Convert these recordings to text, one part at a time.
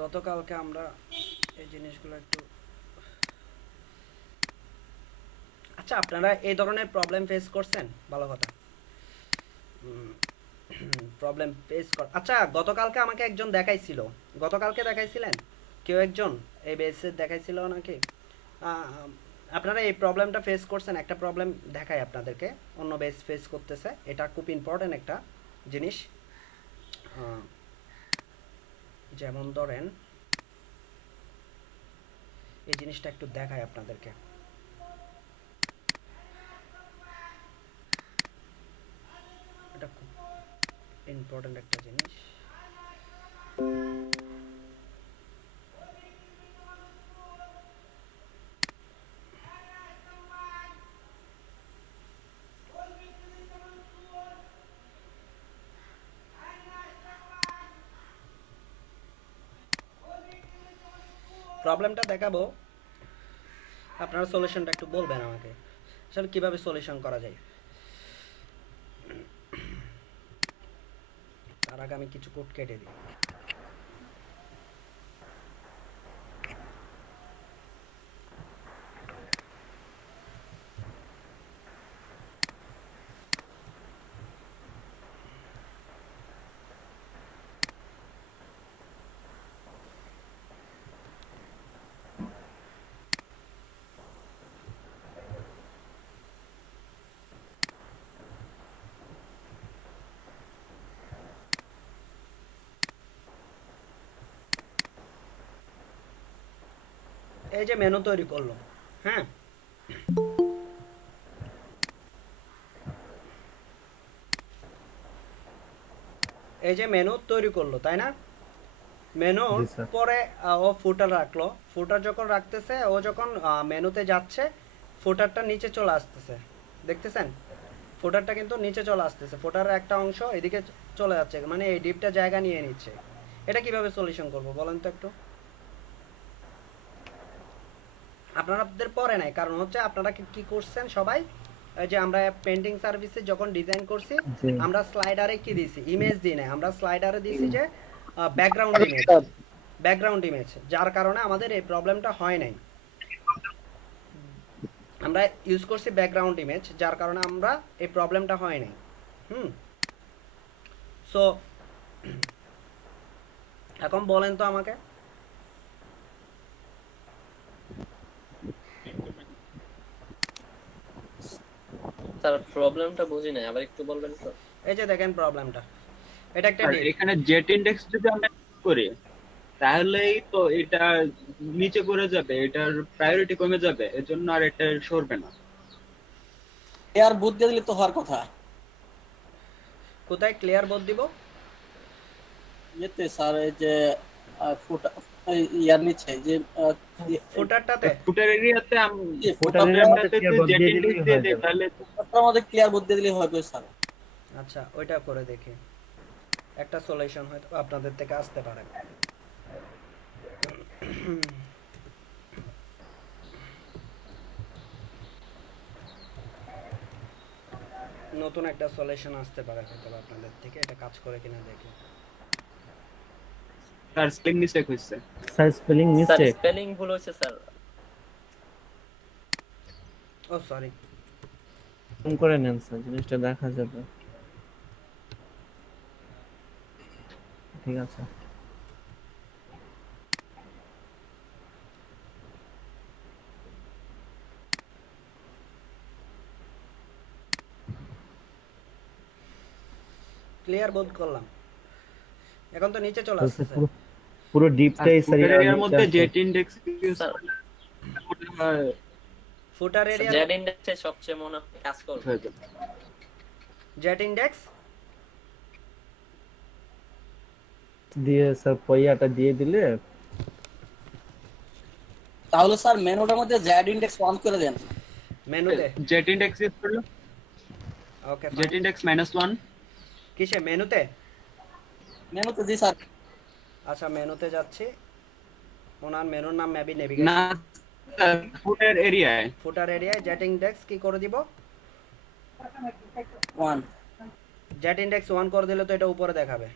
গতকালকে আমরা এই জিনিসগুলো একটু আচ্ছা আপনারা এই ধরনের প্রবলেম ফেস করছেন ভালো কথা প্রবলেম ফেস কর আচ্ছা গতকালকে আমাকে একজন দেখাইছিল গতকালকে দেখাইছিলেন কেউ একজন এই বেসে দেখাইছিল নাকি আহ, আপনারা এই প্রবলেমটা ফেস করছেন একটা প্রবলেম দেখাই আপনাদেরকে অন্য বেস ফেস করতেছে এটা খুব ইম্পর্টেন্ট একটা জিনিস আহ, যেমন ধরেন এই জিনিসটা একটু দেখাই আপনাদেরকে এটা খুব ইম্পর্টেন্ট একটা জিনিস প্রবলেমটা দেখাবো আপনারা সলিউশনটা একটু বলবেন আমাকে আসলে কিভাবে সলিউশন করা যায় তার আগে আমি কিছু কোড কেটে দিই এই যে মেনু তৈরি করলো হ্যাঁ এই যে মেনু তৈরি করলো তাই না মেনুর জি স্যার। পরে ও ফুটার রাখলো ফুটার যখন রাখতেছে ও যখন মেনুতে যাচ্ছে ফুটারটা নিচে চলে আসতেছে দেখতেছেন ফুটারটা কিন্তু নিচে চলে আসতেছে ফুটারের একটা অংশ এদিকে চলে যাচ্ছে মানে এই ডিপটা জায়গা নিয়ে নিচ্ছে এটা কিভাবে সলিউশন করব বলেন তো একটু আপনাদের পরে নাই কারণ হচ্ছে আপনারা কি করছেন সবাই এই যে আমরা পেন্টিং সার্ভিসে যখন ডিজাইন করছি জি আমরা স্লাইডারে কি দিয়েছি ইমেজ দিই নাই আমরা স্লাইডারে দিয়েছি যে ব্যাকগ্রাউন্ড ইমেজ যার কারণে আমাদের এই প্রবলেমটা হয় নাই আমরা ইউজ করছি ব্যাকগ্রাউন্ড ইমেজ যার কারণে আমরা এই প্রবলেমটা হয় নাই হুম সো এখন বলেন তো আমাকে স্যার প্রবলেমটা বুঝি নাই, আবার একটু বলবেন তো? এই যে দেখেন প্রবলেমটা এটা একটা আর ডিপ এখানে জেট ইন্ডেক্স যদি আমরা করি তাহলেই তো এটা নিচে পড়ে যাবে, এটার প্রায়োরিটি কমে যাবে, এজন্য আর এটা সরবে না। এয়ার বুট দিয়ে দিলে তো হওয়ার কথা। কোথায় ক্লিয়ার বোর্ড দিব ইয়েতে স্যার এই যে ফুটা ইয়ার নিচে যে ফুটারটাতে ফুটার এরিয়াতে ফুটার এরিয়ার মধ্যে ফুটারটাতে ক্লিয়ার যদি বোর্ড জেট দিয়ে দিলেই ইন্ডেক্স দিয়ে হয়ে দেয় যাবে। তাহলে ফুটারটার মধ্যে ক্লিয়ার বুট দিয়ে দিলে হবে স্যার। আচ্ছা ওইটা করে দেখি একটা সলিউশন হয়তো আপনাদের থেকে আসতে পারে নতুন একটা সলিউশন আসতে পারে হয়তো আপনাদের থেকে এটা কাজ করে কিনা দেখি তার স্পেলিং মিস্টেক হয়েছে। Sir spelling sir mistake. Spelling ভুল হয়েছে স্যার। ও সরি ফোন করে নেন স্যার, জিনিসটা দেখা যাবে। ঠিক আছে। ক্লিয়ার বোধ করলাম এখন তো নিচে চলে তো স্যার আসতেছে পুরো পুরো আর ডিপটাই স্যার ফুটার এরিয়ার নিচে মধ্যে আছে। জেট ইন্ডেক্স ইউজ স্যার করলে ফুটার এরিয়া জেড ইন্ডেক্সে সবচেয়ে মনে হয় কাজ করবে। হয়ে যাবে। জেট ইন্ডেক্স দিয়ে স্যার পয়য়াটা দিয়ে দিলে তাহলে স্যার মেনুটার মধ্যে জেড ইন্ডেক্স অন করে দেন। মেনুতে জেট ইন্ডেক্স ইউজ করলে ওকে জেট ফাইন ইন্ডেক্স -1 কিসে মেনুতে মেনুতে জি স্যার। আচ্ছা মেনুতে যাচ্ছি ওনার মেনুর নাম মেবি না নেভিগেশন ফুটার এরিয়ায় ফুটার এরিয়ায় জেট ইন্ডেক্স কি করে দিব 1 জেট ইন্ডেক্স 1 করে দিলে তো এটা উপরে দেখাবে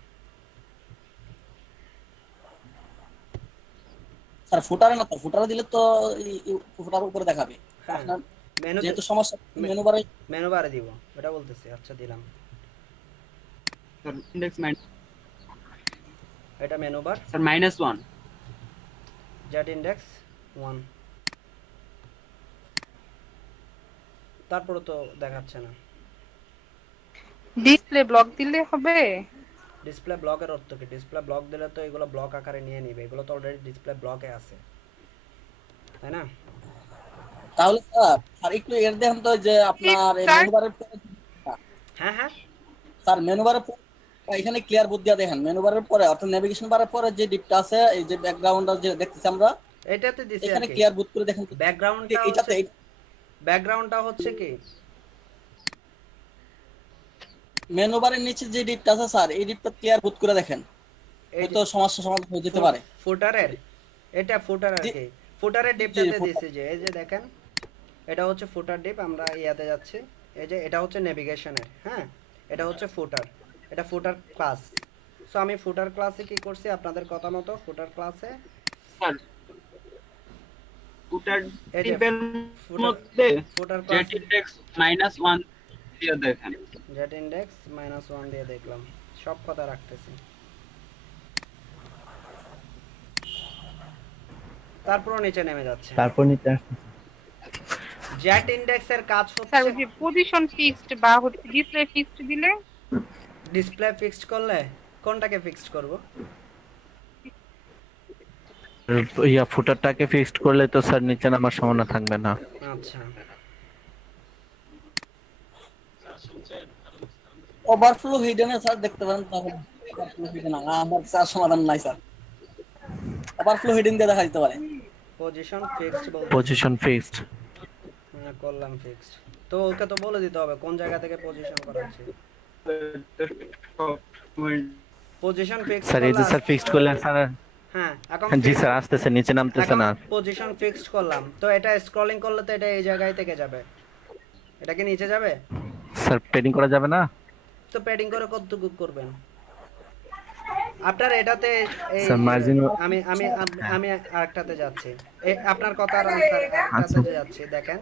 স্যার ফুটারে না তো, ফুটারে দিলে তো ফুটার উপরে দেখাবে হ্যাঁ আপনার, মেনুতে যেহেতু সমস্যা মেনু বারে। মেনু বারে দিব এটা বলতেছি। আচ্ছা দিলাম, স্যার ইন্ডেক্স মাইনাস, এটা menu bar, sir -1। Jet index 1। তারপরে তো দেখাচ্ছে না। ডিসপ্লে ব্লক দিলে হবে? ডিসপ্লে ব্লকের অর্থ কি? ডিসপ্লে ব্লক দিলে তো এগুলো ব্লক আকারে নিয়ে নিবে, এগুলো তো অলরেডি ডিসপ্লে ব্লকে আছে, তাই না? তাহলে স্যার আর একটু এর দেখেন তো যে আপনার এই মেনু বারের পরে, হ্যাঁ হ্যাঁ স্যার মেনু বারের পরে এখানে ক্লিয়ার বুট দিয়ে দেখেন, মেনু বারের পরে অর্থাৎ নেভিগেশন বারের পরে যে ডিপটা আছে, এই যে ব্যাকগ্রাউন্ডটা যে দেখতেছি আমরা, এটাতে দিছি আর এখানে কি। ক্লিয়ার বুট করে দেখেন তো। ব্যাকগ্রাউন্ডটা এটাতে হচ্ছে, ব্যাকগ্রাউন্ডটা হচ্ছে কি মেনু বারের নিচে যে ডিপটা আছে স্যার, এই ডিপটা ক্লিয়ার বুট করে দেখেন, এই হয়তো সমস্যা সমাধান হয়ে যেতে পারে। ফুটারের, এটা ফুটার আর জি, কি। ফুটারের জি, ডিপটাতে footer। দিছি যে এই যে দেখেন, এটা হচ্ছে ফুটার ডিপ। আমরা ইয়াতে যাচ্ছি, এই যে এটা হচ্ছে নেভিগেশনের, হ্যাঁ এটা হচ্ছে ফুটার, এটা ফুটার ক্লাস। সো আমি ফুটার ক্লাসে কি করছি আপনাদের কথা মতো, ফুটার ক্লাসে স্যার ফুটার এই যে টিপের ফুটার মধ্যে ফুটার জেট ক্লাসে ইন্ডেক্স -1 দিয়ে দেখেন। জেট ইন্ডেক্স -1 দিয়ে দেখলাম, সব কথা রাখতেছি। তারপর নিচে নেমে যাচ্ছে। তারপর নিতে আসছে। জেট ইন্ডেক্সের কাজ স্যার হচ্ছে ওই যে পজিশন ফিক্সড বা হচ্ছে ডিসপ্লে ফিক্সড দিলে? ডিসপ্লে ফিক্সড করলে কোনটাকে ফিক্সড করব? ইয়া ফুটারটাকে ফিক্সড করলে তো স্যার নিচে নামার সম্ভাবনা থাকবে না। আচ্ছা ওভারফ্লো হিডেনে স্যার দেখতে পারেন, তাহলে ওভারফ্লো হিডেন আমার স্যার সমাধান নাই স্যার, ওভারফ্লো হিডেন দিয়ে দেখা যেতে পারে। পজিশন ফিক্সড বলতে পজিশন ফিক্সড। হ্যাঁ করলাম ফিক্সড, তো ওকে তো বলে দিতে হবে কোন জায়গা থেকে পজিশন করা হচ্ছে। পজিশন ফিক্সড স্যার এই যে স্যার ফিক্সড করলেন স্যার। হ্যাঁ এখন জি স্যার আসতেছে, নিচে নামতেছে না। পজিশন ফিক্সড করলাম, তো এটা স্ক্রলিং করলে তো এটা এই জায়গায় থেকে যাবে, এটা কি নিচে যাবে? স্যার পেডিং করা যাবে না? তো প্যাডিং করে কতটুকু করবেন আপনার এটাতে? এই স্যার মার্জিন। আমি আমি আমি আরেকটাতে যাচ্ছি, আপনার কথার আনসার আচ্ছা আরেকটাতে যাচ্ছি। দেখেন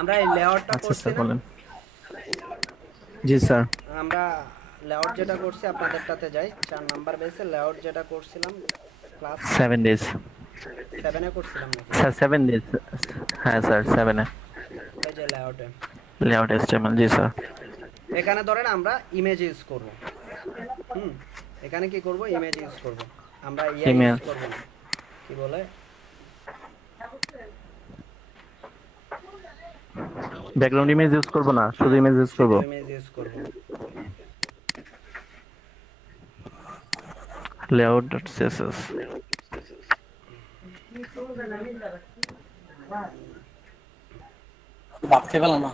আমরা এই লেআউটটা আচ্ছা করছি স্যার না, বলেন। জি স্যার। আমরা লেআউট যেটা করছি আপনাদেরটাতে যাই, 4 নাম্বার বেসে লেআউট যেটা করছিলাম ক্লাস 7 ডেজ। 7 এ করছিলাম নাকি? Sir 7 days. হ্যাঁ স্যার 7 এ। এই যে লেআউটে লেআউট এস্টিমেল। জি স্যার। এখানে ধরেন আমরা ইমেজ ইউজ করব, এখানে কি করব? ইমেজ ইউজ করব, আমরা ইয়া ইউজ ইমেজ। করব না, কি বলে ব্যাকগ্রাউন্ড ইমেজ ইউজ করব না, শুধু ইমেজ ইউজ করব। ইমেজ ইউজ করব। layout.css। ভাবতে পেলাম না।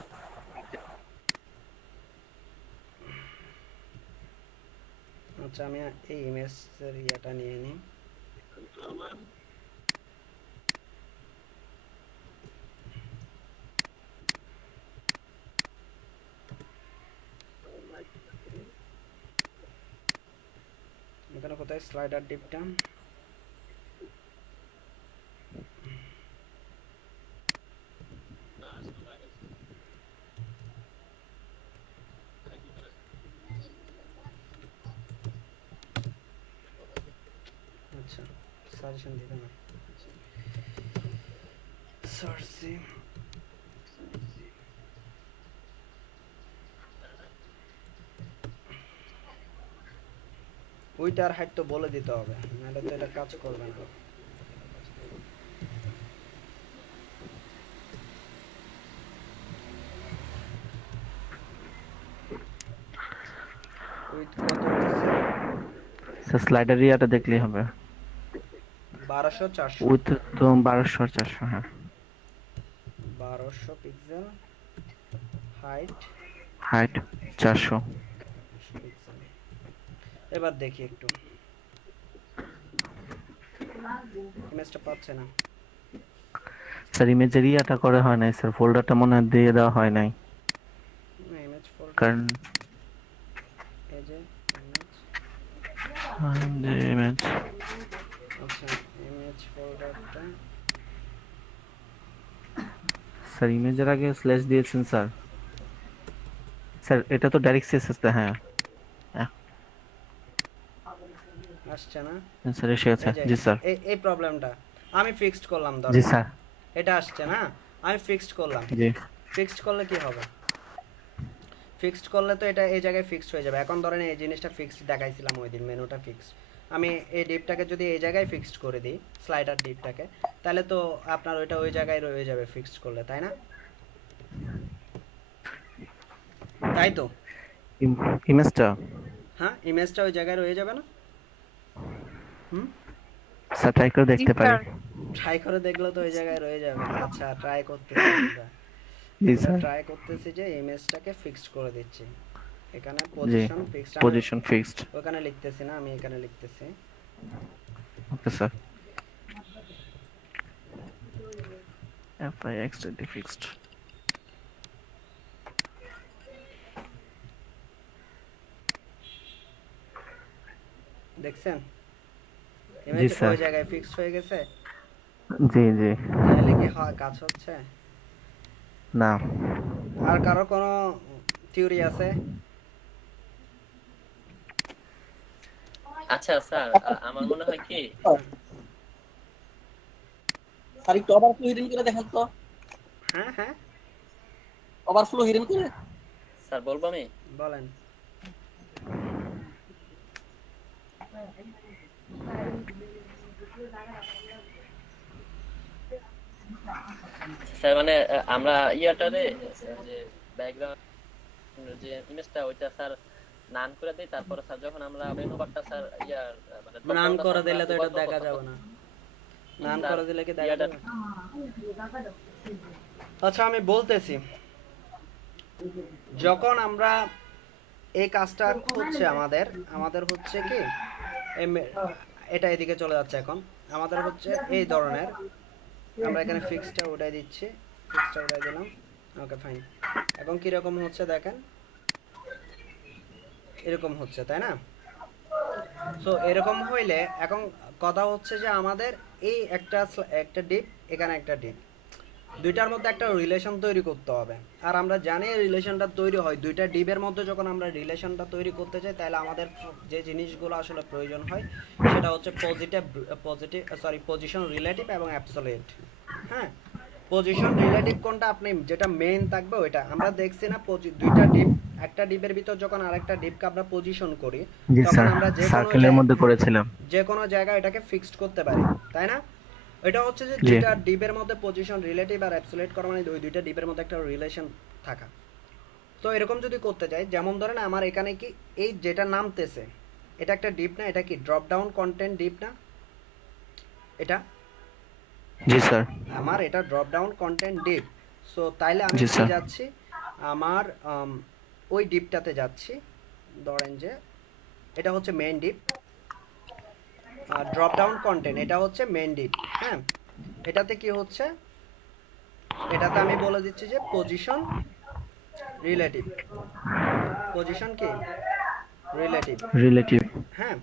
আচ্ছা আমি এই ইমেজের ইয়াটা নিয়ে নিই। এখানে কোথায় স্লাইডার ডিপটা? আচ্ছা সাজেশন দিতে না, সার্চি ওইটার হাইট তো বলে দিতে হবে, নাহলে তো এটা কাজ করবে না। উইথ কত হচ্ছে? স্যার স্লাইডার ইয়াটা দেখলেই হবে। 1200 400, উইথ তো 1200 400। হ্যাঁ 1200 পিক্সেল, হাইট হাইট 400। পিক্সেল। এবার দেখি একটু, ইমেজটা পাচ্ছে না। স্যার ইমেজের ইয়াটা করে হয় নাই স্যার, ফোল্ডারটা মনে হয় দিয়ে দেওয়া হয় নাই। ইমেজ ফোল্ডার, কারণ এই যে ইমেজ, ইমেজ। আচ্ছা ইমেজ ফোল্ডার স্যার ইমেজের আগে স্ল্যাশ দিয়েছেন স্যার। স্যার এটা তো ডাইরেক্ট সিএসএস হ্যাঁ। আসছে না? স্যার এসে গেছে, এই যে জি স্যার। এই প্রবলেমটা আমি ফিক্সড করলাম, জি ধরেন স্যার। এটা আসছে না, আমি ফিক্সড করলাম। জি ফিক্সড করলে কি হবে? ফিক্সড করলে তো এটা এই জায়গায় ফিক্সড হয়ে যাবে। এখন ধরেন এই জিনিসটা ফিক্সড দেখাইছিলাম ওই দিন, মেনুটা ফিক্সড। আমি এই ডিপটাকে যদি এই জায়গায় ফিক্সড করে দিই, স্লাইডার ডিপটাকে, তাহলে তো আপনার ওইটা ওই জায়গায় রয়ে যাবে ফিক্সড করলে, তাই না? তাই তো? ইমেজটা হ্যাঁ, ইমেজটা ওই জায়গায় রয়ে যাবে না? হুম, স্যার ট্রাই করে জি দেখতে পারি। স্যার। ট্রাই করে দেখলেও তো ওই জায়গায় রয়ে যাবে। আচ্ছা, ট্রাই করতেছি আমরা। জি আমরা স্যার। ট্রাই করতেছি যে ইমেজটাকে ফিক্সড করে দিচ্ছি। এখানে জি পজিশন ফিক্সড, আমি পজিশন ফিক্সড। ওখানে লিখতেছি না, আমি এখানে লিখতেছি। Okay sir. apply extended fixed। দেখছেন জি ইমেজ স্যার। ওই জায়গায় ফিক্সড হয়ে গেছে? জি জি। তাহলে কি হয়, কাজ হচ্ছে? না আর কারো কোনো থিওরি আছে? আচ্ছা স্যার, আমার মনে হয় কি, স্যার একটু ওভারফ্লো হিডেন করে দেখেন তো, হ্যাঁ হ্যাঁ, ওভারফ্লো হিডেন করে। স্যার বলবো আমি? বলেন। স্যার মানে আমরা ইয়াটারে যে ব্যাকগ্রাউন্ড যে ইমেজটা ওইটা স্যার নান করে দেই, তারপরে স্যার যখন আমরা মেনু বারটা স্যার ইয়ার মানে drop নান down টা করে স্যার দিলে তো আমরা এটা দেখা করতে যাবে না। নান স্যার, করে দিলে কি দেখা ইয়াটা- যাবে? আচ্ছা, আমি বলতেছি, যখন আমরা এই কাজটা হচ্ছে আমাদের আমাদের হচ্ছে কি এটা এদিকে চলে যাচ্ছে। এখন আমাদের হচ্ছে এই ধরনের, আমরা এখানে ফিক্সটা উঠাই দিচ্ছি, ফিক্সটা উঠাই দিলাম। Okay fine. এখন কিরকম হচ্ছে দেখেন, এরকম হচ্ছে, তাই না? সো এরকম হইলে এখন কথা হচ্ছে যে আমাদের এই একটা ডিপ, এখানে একটা ডিপ, দুইটার মধ্যে একটা রিলেশন তৈরি করতে হবে। আর আমরা জানি রিলেশনটা তৈরি হয় দুইটা ডিপের মধ্যে। যখন আমরা রিলেশনটা তৈরি করতে চাই, তাহলে আমাদের যে জিনিসগুলো আসলে প্রয়োজন হয় সেটা হচ্ছে পজিশন রিলেটিভ এবং অ্যাবসলিউট। হ্যাঁ, পজিশন রিলেটিভ কোনটা, আপনি যেটা মেইন থাকবে ওইটা। আমরা দেখছি না দুইটা ডিপ, একটা ডিপের ভিতর যখন আরেকটা ডিপকে আমরা পজিশন করি, জি তখন স্যার, আমরা সার্কেলের মধ্যে করেছিলাম। যে কোনো জায়গায় এটাকে ফিক্সড করতে পারি, তাই না? এটা হচ্ছে যে জি। দুইটা ডিপের মধ্যে পজিশন রিলেটিভ আর অ্যাবসলিউট করা, মানে ওই দুইটা ডিপের মধ্যে একটা রিলেশন থাকা। তো এরকম যদি করতে চাই, যেমন ধরেন আমার এখানে কি এই যেটা নামতেছে, এটা একটা ডিপ না? এটা কি ড্রপ ডাউন কন্টেন্ট ডিপ না? এটা জি স্যার। আমার এটা drop down content deep. So তাইলে আমি জি কি স্যার। যাচ্ছি, আমার ওই ডিপটাতে যাচ্ছি। ধরেন যে এটা হচ্ছে main deep, drop down content এটা হচ্ছে মেইন ডিপ। হ্যাঁ, এটাতে কি হচ্ছে, এটাতে আমি বলে দিচ্ছি যে পজিশন রিলেটিভ, পজিশন কি রিলেটিভ। রিলেটিভ। হ্যাঁ,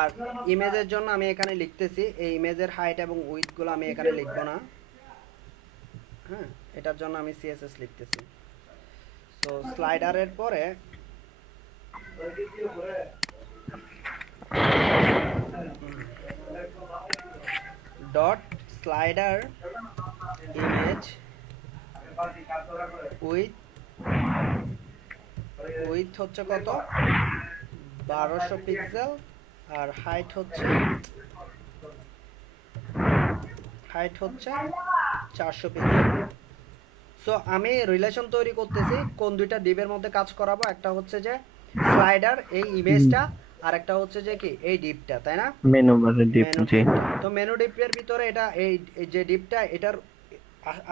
আর ইমেজের জন্য আমি এখানে লিখতেছি, এই ইমেজের হাইট এবং উইডথগুলো আমি এখানে লিখবো না। হ্যাঁ, এটার জন্য আমি সিএসএস লিখতেছি। সো স্লাইডারের পরে ডট স্লাইডার ইমেজ উইথ হচ্ছে কত, 1200 পিক্সেল, আর হাইট হচ্ছে 400 পিক্সেল। সো আমি রিলেশন তৈরি করতেছি কোন দুইটা ডিপের মধ্যে কাজ করাবো। একটা হচ্ছে যে স্লাইডার এই ইমেজটা, আর একটা হচ্ছে যে কি এই ডিপটা, তাই না? মেনু বারে ডিপ। মেনু জি ডিপটা। তো মেনু ডিপের ভিতরে এটা এই এই যে ডিপটা, এটার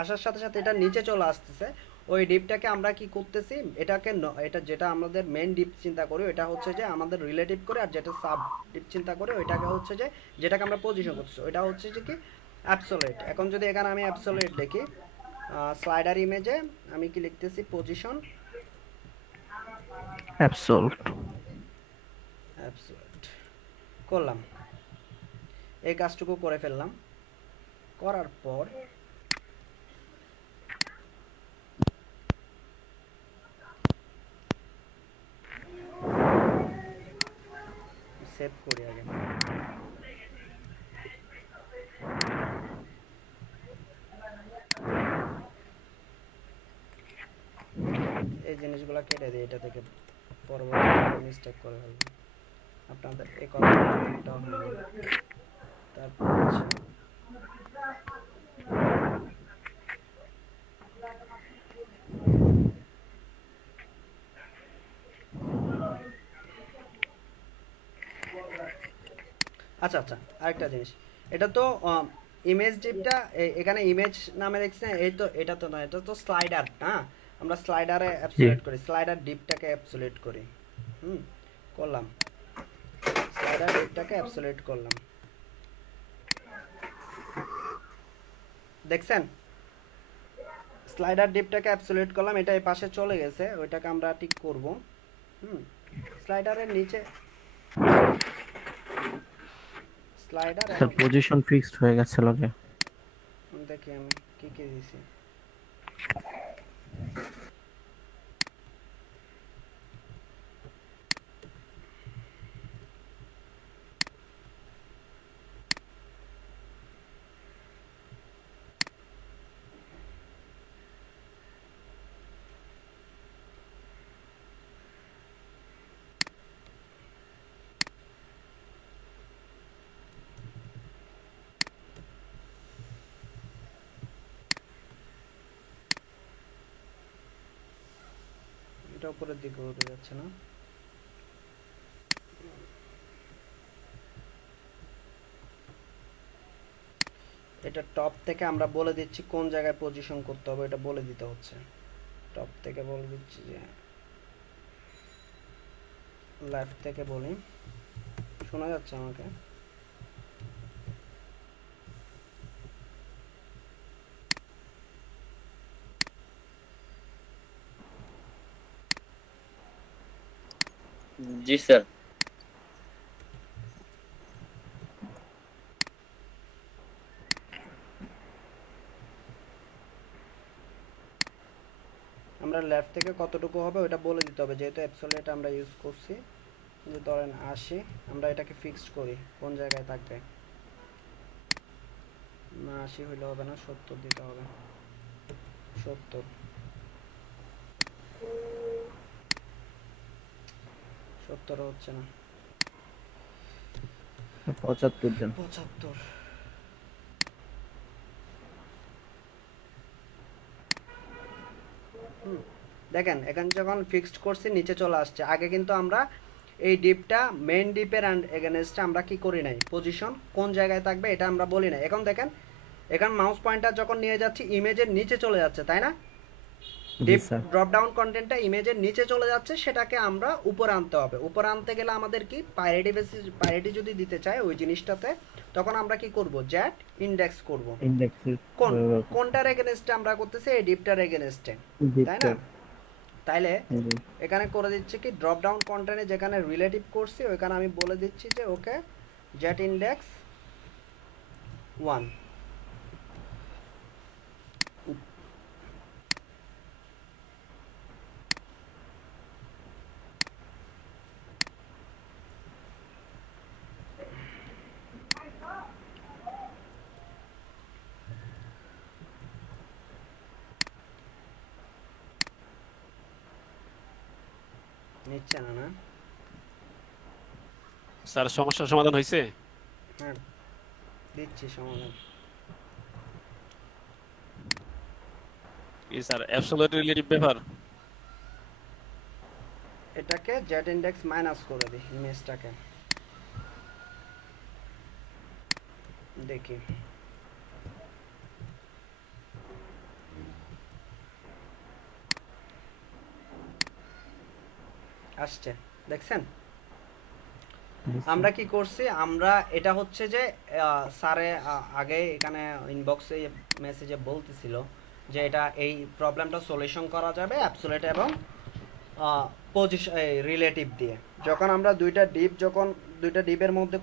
আসার সাথে সাথে এটা নিচে চলে আসতেছে। ওই ডিপটাকে আমরা কি করতেছি, এটাকে এটা যেটা আমাদের মেইন ডিপ চিন্তা করি এটা হচ্ছে যে আমাদের রিলেটিভ করে, আর যেটা সাব ডিপ চিন্তা করি ওইটাকে হচ্ছে যে যেটাকে আমরা পজিশন করতেছি ওইটা হচ্ছে যে কি অ্যাবসলিউট। এখন যদি এখানে আমি অ্যাবসলিউট লিখি, স্লাইডার ইমেজে আমি কি লিখতেছি, পজিশন অ্যাবসোলুট। অ্যাবসলিউট করলাম, এই কাজটুকু করে ফেললাম। করার পর সেভ করি আগে। এই জিনিসগুলো কেটে দিই এটা থেকে, পরবর্তীতে মিস্টেক করে ফেলবো। আপনাদের এই কথাটা হয়নি। তারপর হচ্ছে আচ্ছা আচ্ছা, আরেকটা জিনিস, এটা তো ইমেজ ডিপটা এখানে ইমেজ নামে দেখছেন, এই তো এটা তো না, এটা তো স্লাইডার না, আমরা স্লাইডারে অ্যাবসলিউট করি, স্লাইডার ডিপটাকে অ্যাবসলিউট করি। করলাম, স্লাইডার ডিপটাকে অ্যাবসলিউট করলাম, দেখছেন স্লাইডার ডিপটাকে অ্যাবসলিউট করলাম, এটা এই পাশে চলে গেছে, ওইটাকে আমরা ঠিক করব। স্লাইডারের নিচে স্লাইডার স্যার পজিশন ফিক্সড হয়ে গেছে লগে। দেখি আমি কি কি দিছি। এটা উপরের দিকে উঠে যাচ্ছে না, এটা টপ থেকে আমরা বলে দিচ্ছি কোন জায়গায় পজিশন করতে হবে, এটা বলে দিতে হচ্ছে। টপ থেকে বলে দিচ্ছি যে লেফট থেকে বলি, শোনা যাচ্ছে আমাকে? জি স্যার। আমরা লেফট থেকে কতটুকু হবে ওটা বলে দিতে হবে, যেহেতু অ্যাবসলিউট আমরা ইউজ করছি। যে ধরেন 80, আমরা এটাকে ফিক্সড করি কোন জায়গায় থাকবে, না 80 হইলে হবে না, 70 দিতে হবে। 70 হচ্ছে না, 75 দেন। 75। দেখেন এখানে যখন ফিক্সড করছি নিচে চলে আসছে, আগে কিন্তু আমরা এই ডিপটা মেইন ডিপের এগেনস্টে আমরা কি করি নাই, পজিশন কোন জায়গায় থাকবে এটা আমরা বলি না। এখন দেখেন এখানে মাউস পয়েন্টার যখন নিয়ে যাচ্ছি ইমেজের নিচে চলে যাচ্ছে, তাই না? জি ডিপ স্যার। ড্রপ ডাউন কন্টেন্টটা ইমেজের নিচে চলে যাচ্ছে, সেটাকে আমরা উপরে আনতে হবে। উপরে আনতে গেলে আমাদের কি প্রায়োরিটি যদি দিতে চাই ওই জিনিসটাতে, তখন আমরা কি করব, জ্যাট ইন্ডেক্স করব। ইন্ডেক্স কোনটার এগেনস্টে আমরা করতেছি, এই ডিপটার এগেনস্টে, তাই না? তাইলে এখানে করে দিচ্ছি কি, ড্রপ ডাউন কন্টেন্টে যেখানে রিলেটিভ করছি ওইখানে আমি বলে দিচ্ছি যে ওকে জ্যাট ইন্ডেক্স 1। নিচ্ছে না না? স্যার সমস্যার সমাধান হয়েছে? হ্যাঁ দিচ্ছি সমাধান। কি স্যার অ্যাবসলিউট রিলেটিভ ব্যাপার? এটাকে জেড ইন্ডেক্স মাইনাস করে দিই ইমেজটাকে, দেখি আসছে, দেখছেন? আমরা কি করছি, আমরা এটা হচ্ছে যে স্যারে আগে এখানে ইনবক্সে মেসেজে বলতেছিল যে এটা এই প্রবলেমটা সলিউশন করা যাবে অ্যাবসলিউট এবং পজিশন রিলেটিভ দিয়ে। যখন আমরা দুইটা ডিপের মধ্যে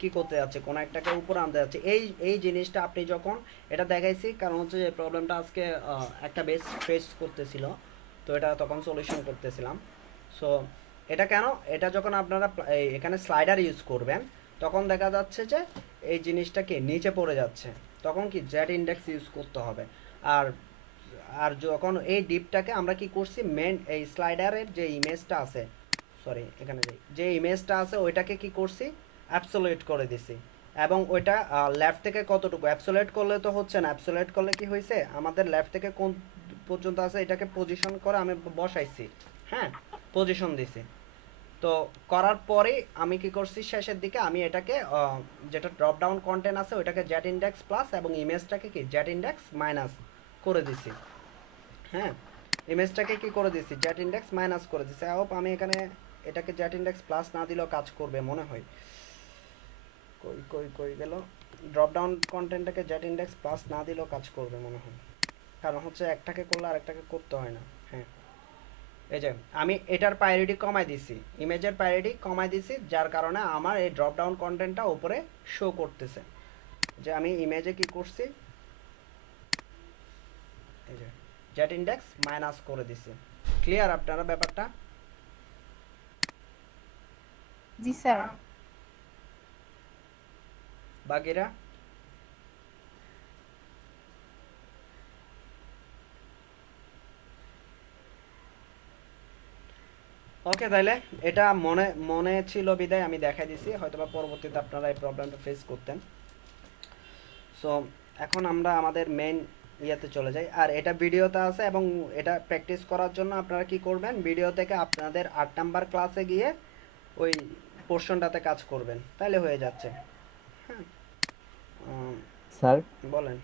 কি করতে যাচ্ছে, কোনো একটাকে উপরে আনতে যাচ্ছে, এই জিনিসটা আপনি যখন এটা দেখাইছি, কারণ হচ্ছে যে প্রবলেমটা আজকে একটা বেস ফেস করতেছিল, তো এটা তখন সলিউশন করতেছিলাম। সো এটা কেন, এটা যখন আপনারা এখানে স্লাইডার ইউজ করবেন তখন দেখা যাচ্ছে যে এই জিনিসটা কি নিচে পড়ে যাচ্ছে, তখন কি জেড ইন্ডেক্স ইউজ করতে হবে। আর আর যখন এই ডিপটাকে আমরা কি করছি, মেন এই স্লাইডারের যে ইমেজটা আছে, সরি এখানে যে ইমেজটা আছে ওইটাকে কি করছি, অ্যাবসোলিউট করে দিছি। এবং ওইটা লেফট থেকে কতটুকু অ্যাবসোলিউট করলে তো হচ্ছে না, অ্যাবসোলিউট করলে কি হয়েছে, আমাদের লেফট থেকে কোন পর্যন্ত আছে এটাকে পজিশন করে আমি বসাইছি, হ্যাঁ পজিশন দিছি। তো করার পরে আমি কি করছি, শেষের দিকে আমি এটাকে যেটা ড্রপ ডাউন কন্টেন্ট আছে ওইটাকে জেড ইন্ডেক্স প্লাস এবং ইমেজটাকে কি জেড ইন্ডেক্স মাইনাস করে দিছি। হ্যাঁ ইমেজটাকে কি করে দিছি, জেড ইন্ডেক্স মাইনাস করে দিছি। আই হোপ আমি এখানে এটাকে জেড ইন্ডেক্স প্লাস না দিলেও কাজ করবে মনে হয়। কই কই কই গেল, ড্রপ ডাউন কন্টেন্টটাকে জেড ইন্ডেক্স প্লাস না দিলেও কাজ করবে মনে হয়, কারণ হচ্ছে একটাকে করলে আরেকটাকে করতে হয় না। হ্যাঁ এই যে আমি এটার প্রায়োরিটি কমাই দিছি, ইমেজের প্রায়োরিটি কমাই দিছি, যার কারণে আমার এই ড্রপ ডাউন কন্টেন্টটা উপরে শো করতেছে। যে আমি ইমেজে কি করছি, এই যে জেড ইন্ডেক্স মাইনাস করে দিছি। ক্লিয়ার আপনারা ব্যাপারটা? জি স্যার। বাকিরা ওকে, তাইলে এটা মনে মনে ছিল বিদায় আমি দেখাই দিছি, হয়তোবা পরবর্তীতে আপনারা এই প্রবলেমটা ফেস করতেন। সো এখন আমরা আমাদের মেইন ইয়েতে চলে যাই। আর এটা ভিডিওতে আছে এবং এটা প্র্যাকটিস করার জন্য আপনারা কি করবেন, ভিডিও থেকে আপনাদের 8 নাম্বার ক্লাসে গিয়ে ওই পোর্শনটাতে কাজ করবেন, তাহলে হয়ে যাচ্ছে। হ্যাঁ স্যার বলেন।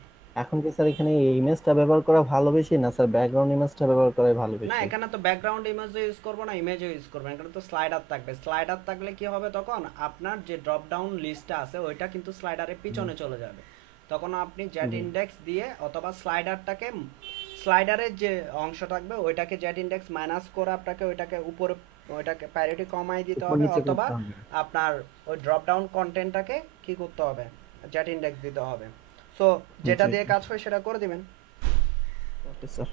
এখন কি স্যার এখানে এই ইমেজটা ব্যবহার করা ভালো বেশি না স্যার ব্যাকগ্রাউন্ড ইমেজটা ব্যবহার করাই ভালো না বেশি? এখানে তো ব্যাকগ্রাউন্ড ইমেজও ইউজ করবো না, ইমেজও ইউজ করবো না, এখানে তো স্লাইডার থাকবে। স্লাইডার থাকলে কি হবে, তখন আপনার যে ড্রপ ডাউন লিস্টটা আছে ওইটা কিন্তু স্লাইডারের পিছনে চলে যাবে। তখন আপনি জেড ইন্ডেক্স দিয়ে অথবা স্লাইডারটাকে, স্লাইডারের যে অংশ থাকবে ওইটাকে জেড ইন্ডেক্স মাইনাস করে আপনাকে ওইটাকে উপরে, ওইটাকে প্রায়োরিটি কমাই দিতে উপর হবে, নিচে অথবা করতে হবে। আপনার ওই ড্রপ ডাউন কন্টেন্টটাকে কি করতে হবে, জেড ইন্ডেক্স দিতে হবে। সো যেটা দিয়ে কাজ হয় সেটা করে দিবেন। Okay sir.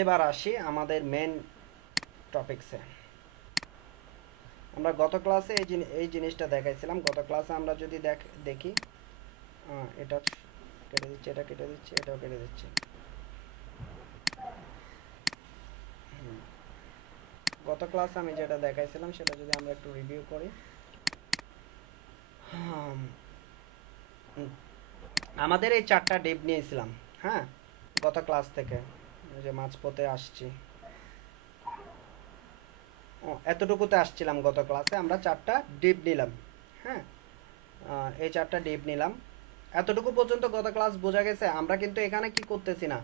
এবার আসি আমাদের মেন টপিকসে। আমরা গত ক্লাসে এই জিনিসটা দেখাইছিলাম। গত ক্লাসে আমরা যদি দেখি, এটা কেটে দিচ্ছি, এটা কেটে দিচ্ছি, এটাও কেটে দিচ্ছি। গত ক্লাসে আমি যেটা দেখাইছিলাম সেটা যদি আমরা একটু রিভিউ করি, আমাদের এই 4টা ডিপ নিয়েছিলাম। হ্যাঁ গত ক্লাস থেকে যে মাঝপথে আসছি, এতটুকুতে আসছিলাম গত ক্লাসে, আমরা 4টা ডিপ নিলাম। হ্যাঁ এই 4টা ডিপ নিলাম, এতটুকু পর্যন্ত গত ক্লাস বোঝা গেছে। আমরা কিন্তু এখানে কি করতেছি না,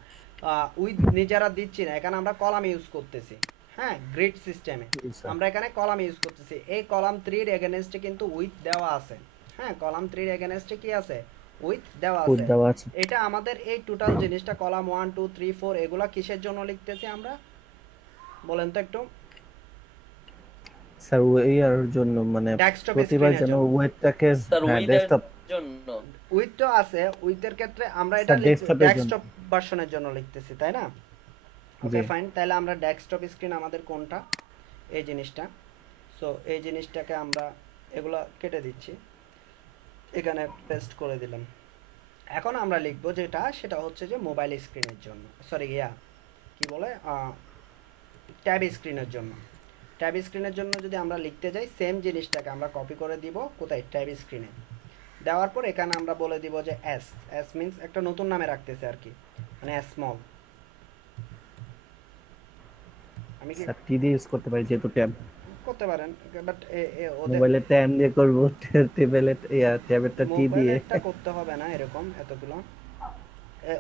উইথ নিজেরা দিচ্ছি না, এখানে আমরা কলাম ইউজ করতেছি। হ্যাঁ গ্রিড সিস্টেমে আমরা এখানে কলাম ইউজ করতেছি। এই কলাম 3 এর এগেনস্টে কিন্তু উইথ দেওয়া আছে। হ্যাঁ কলাম 3 এর এগেনস্টে কি আছে, উইথ দেওয়া উইথ আছে। দেওয়া আছে। এটা আমাদের এই টোটাল জিনিসটা কলাম 1 2 3 4 এগুলা কিসের জন্য লিখতেছি আমরা, বলেন তো একটু? স্যার ওয়ার জন্য মানে ডেস্কটপ প্রতিবার স্ক্রিনের যেন জন্য। ওয়েটটাকে স্যার হ্যাঁ উইথের ডেস্কটপ জন্য উইথ তো আছে, উইথের ক্ষেত্রে আমরা এটা স্যার, ডেস্কটপের জন্য। ডেস্কটপ ভার্সনের জন্য লিখতেছি, তাই না? ওকে জি। ফাইন, তাহলে আমরা ডেস্কটপ স্ক্রিন আমাদের কোনটা, এই জিনিসটা। সো এই জিনিসটাকে আমরা এগুলা কেটে দিচ্ছি, এখানে পেস্ট করে দিলাম। এখন আমরা লিখবো যেটা, সেটা হচ্ছে যে মোবাইল স্ক্রিনের জন্য, সরি কি বলে, ট্যাব স্ক্রিনের জন্য। ট্যাব স্ক্রিনের জন্য যদি আমরা লিখতে যাই, সেম জিনিসটাকে আমরা কপি করে দিব কোথায়, ট্যাব স্ক্রিনে। দেওয়ার পর এখানে আমরা বলে দিব যে এস মিন্স একটা নতুন নামে রাখতেছে আর কি, মানে স্মল। আমি কি স্যার টি দিয়ে ইউজ করতে পারি যেহেতু ট্যাব, করতে পারেন, বাট ওদের মোবাইলে ট্যাব দিয়ে করব, টেবিলে ট্যাবেরটা টি দিয়ে। মোবাইলেরটা করতে হবে না এরকম এতগুলো।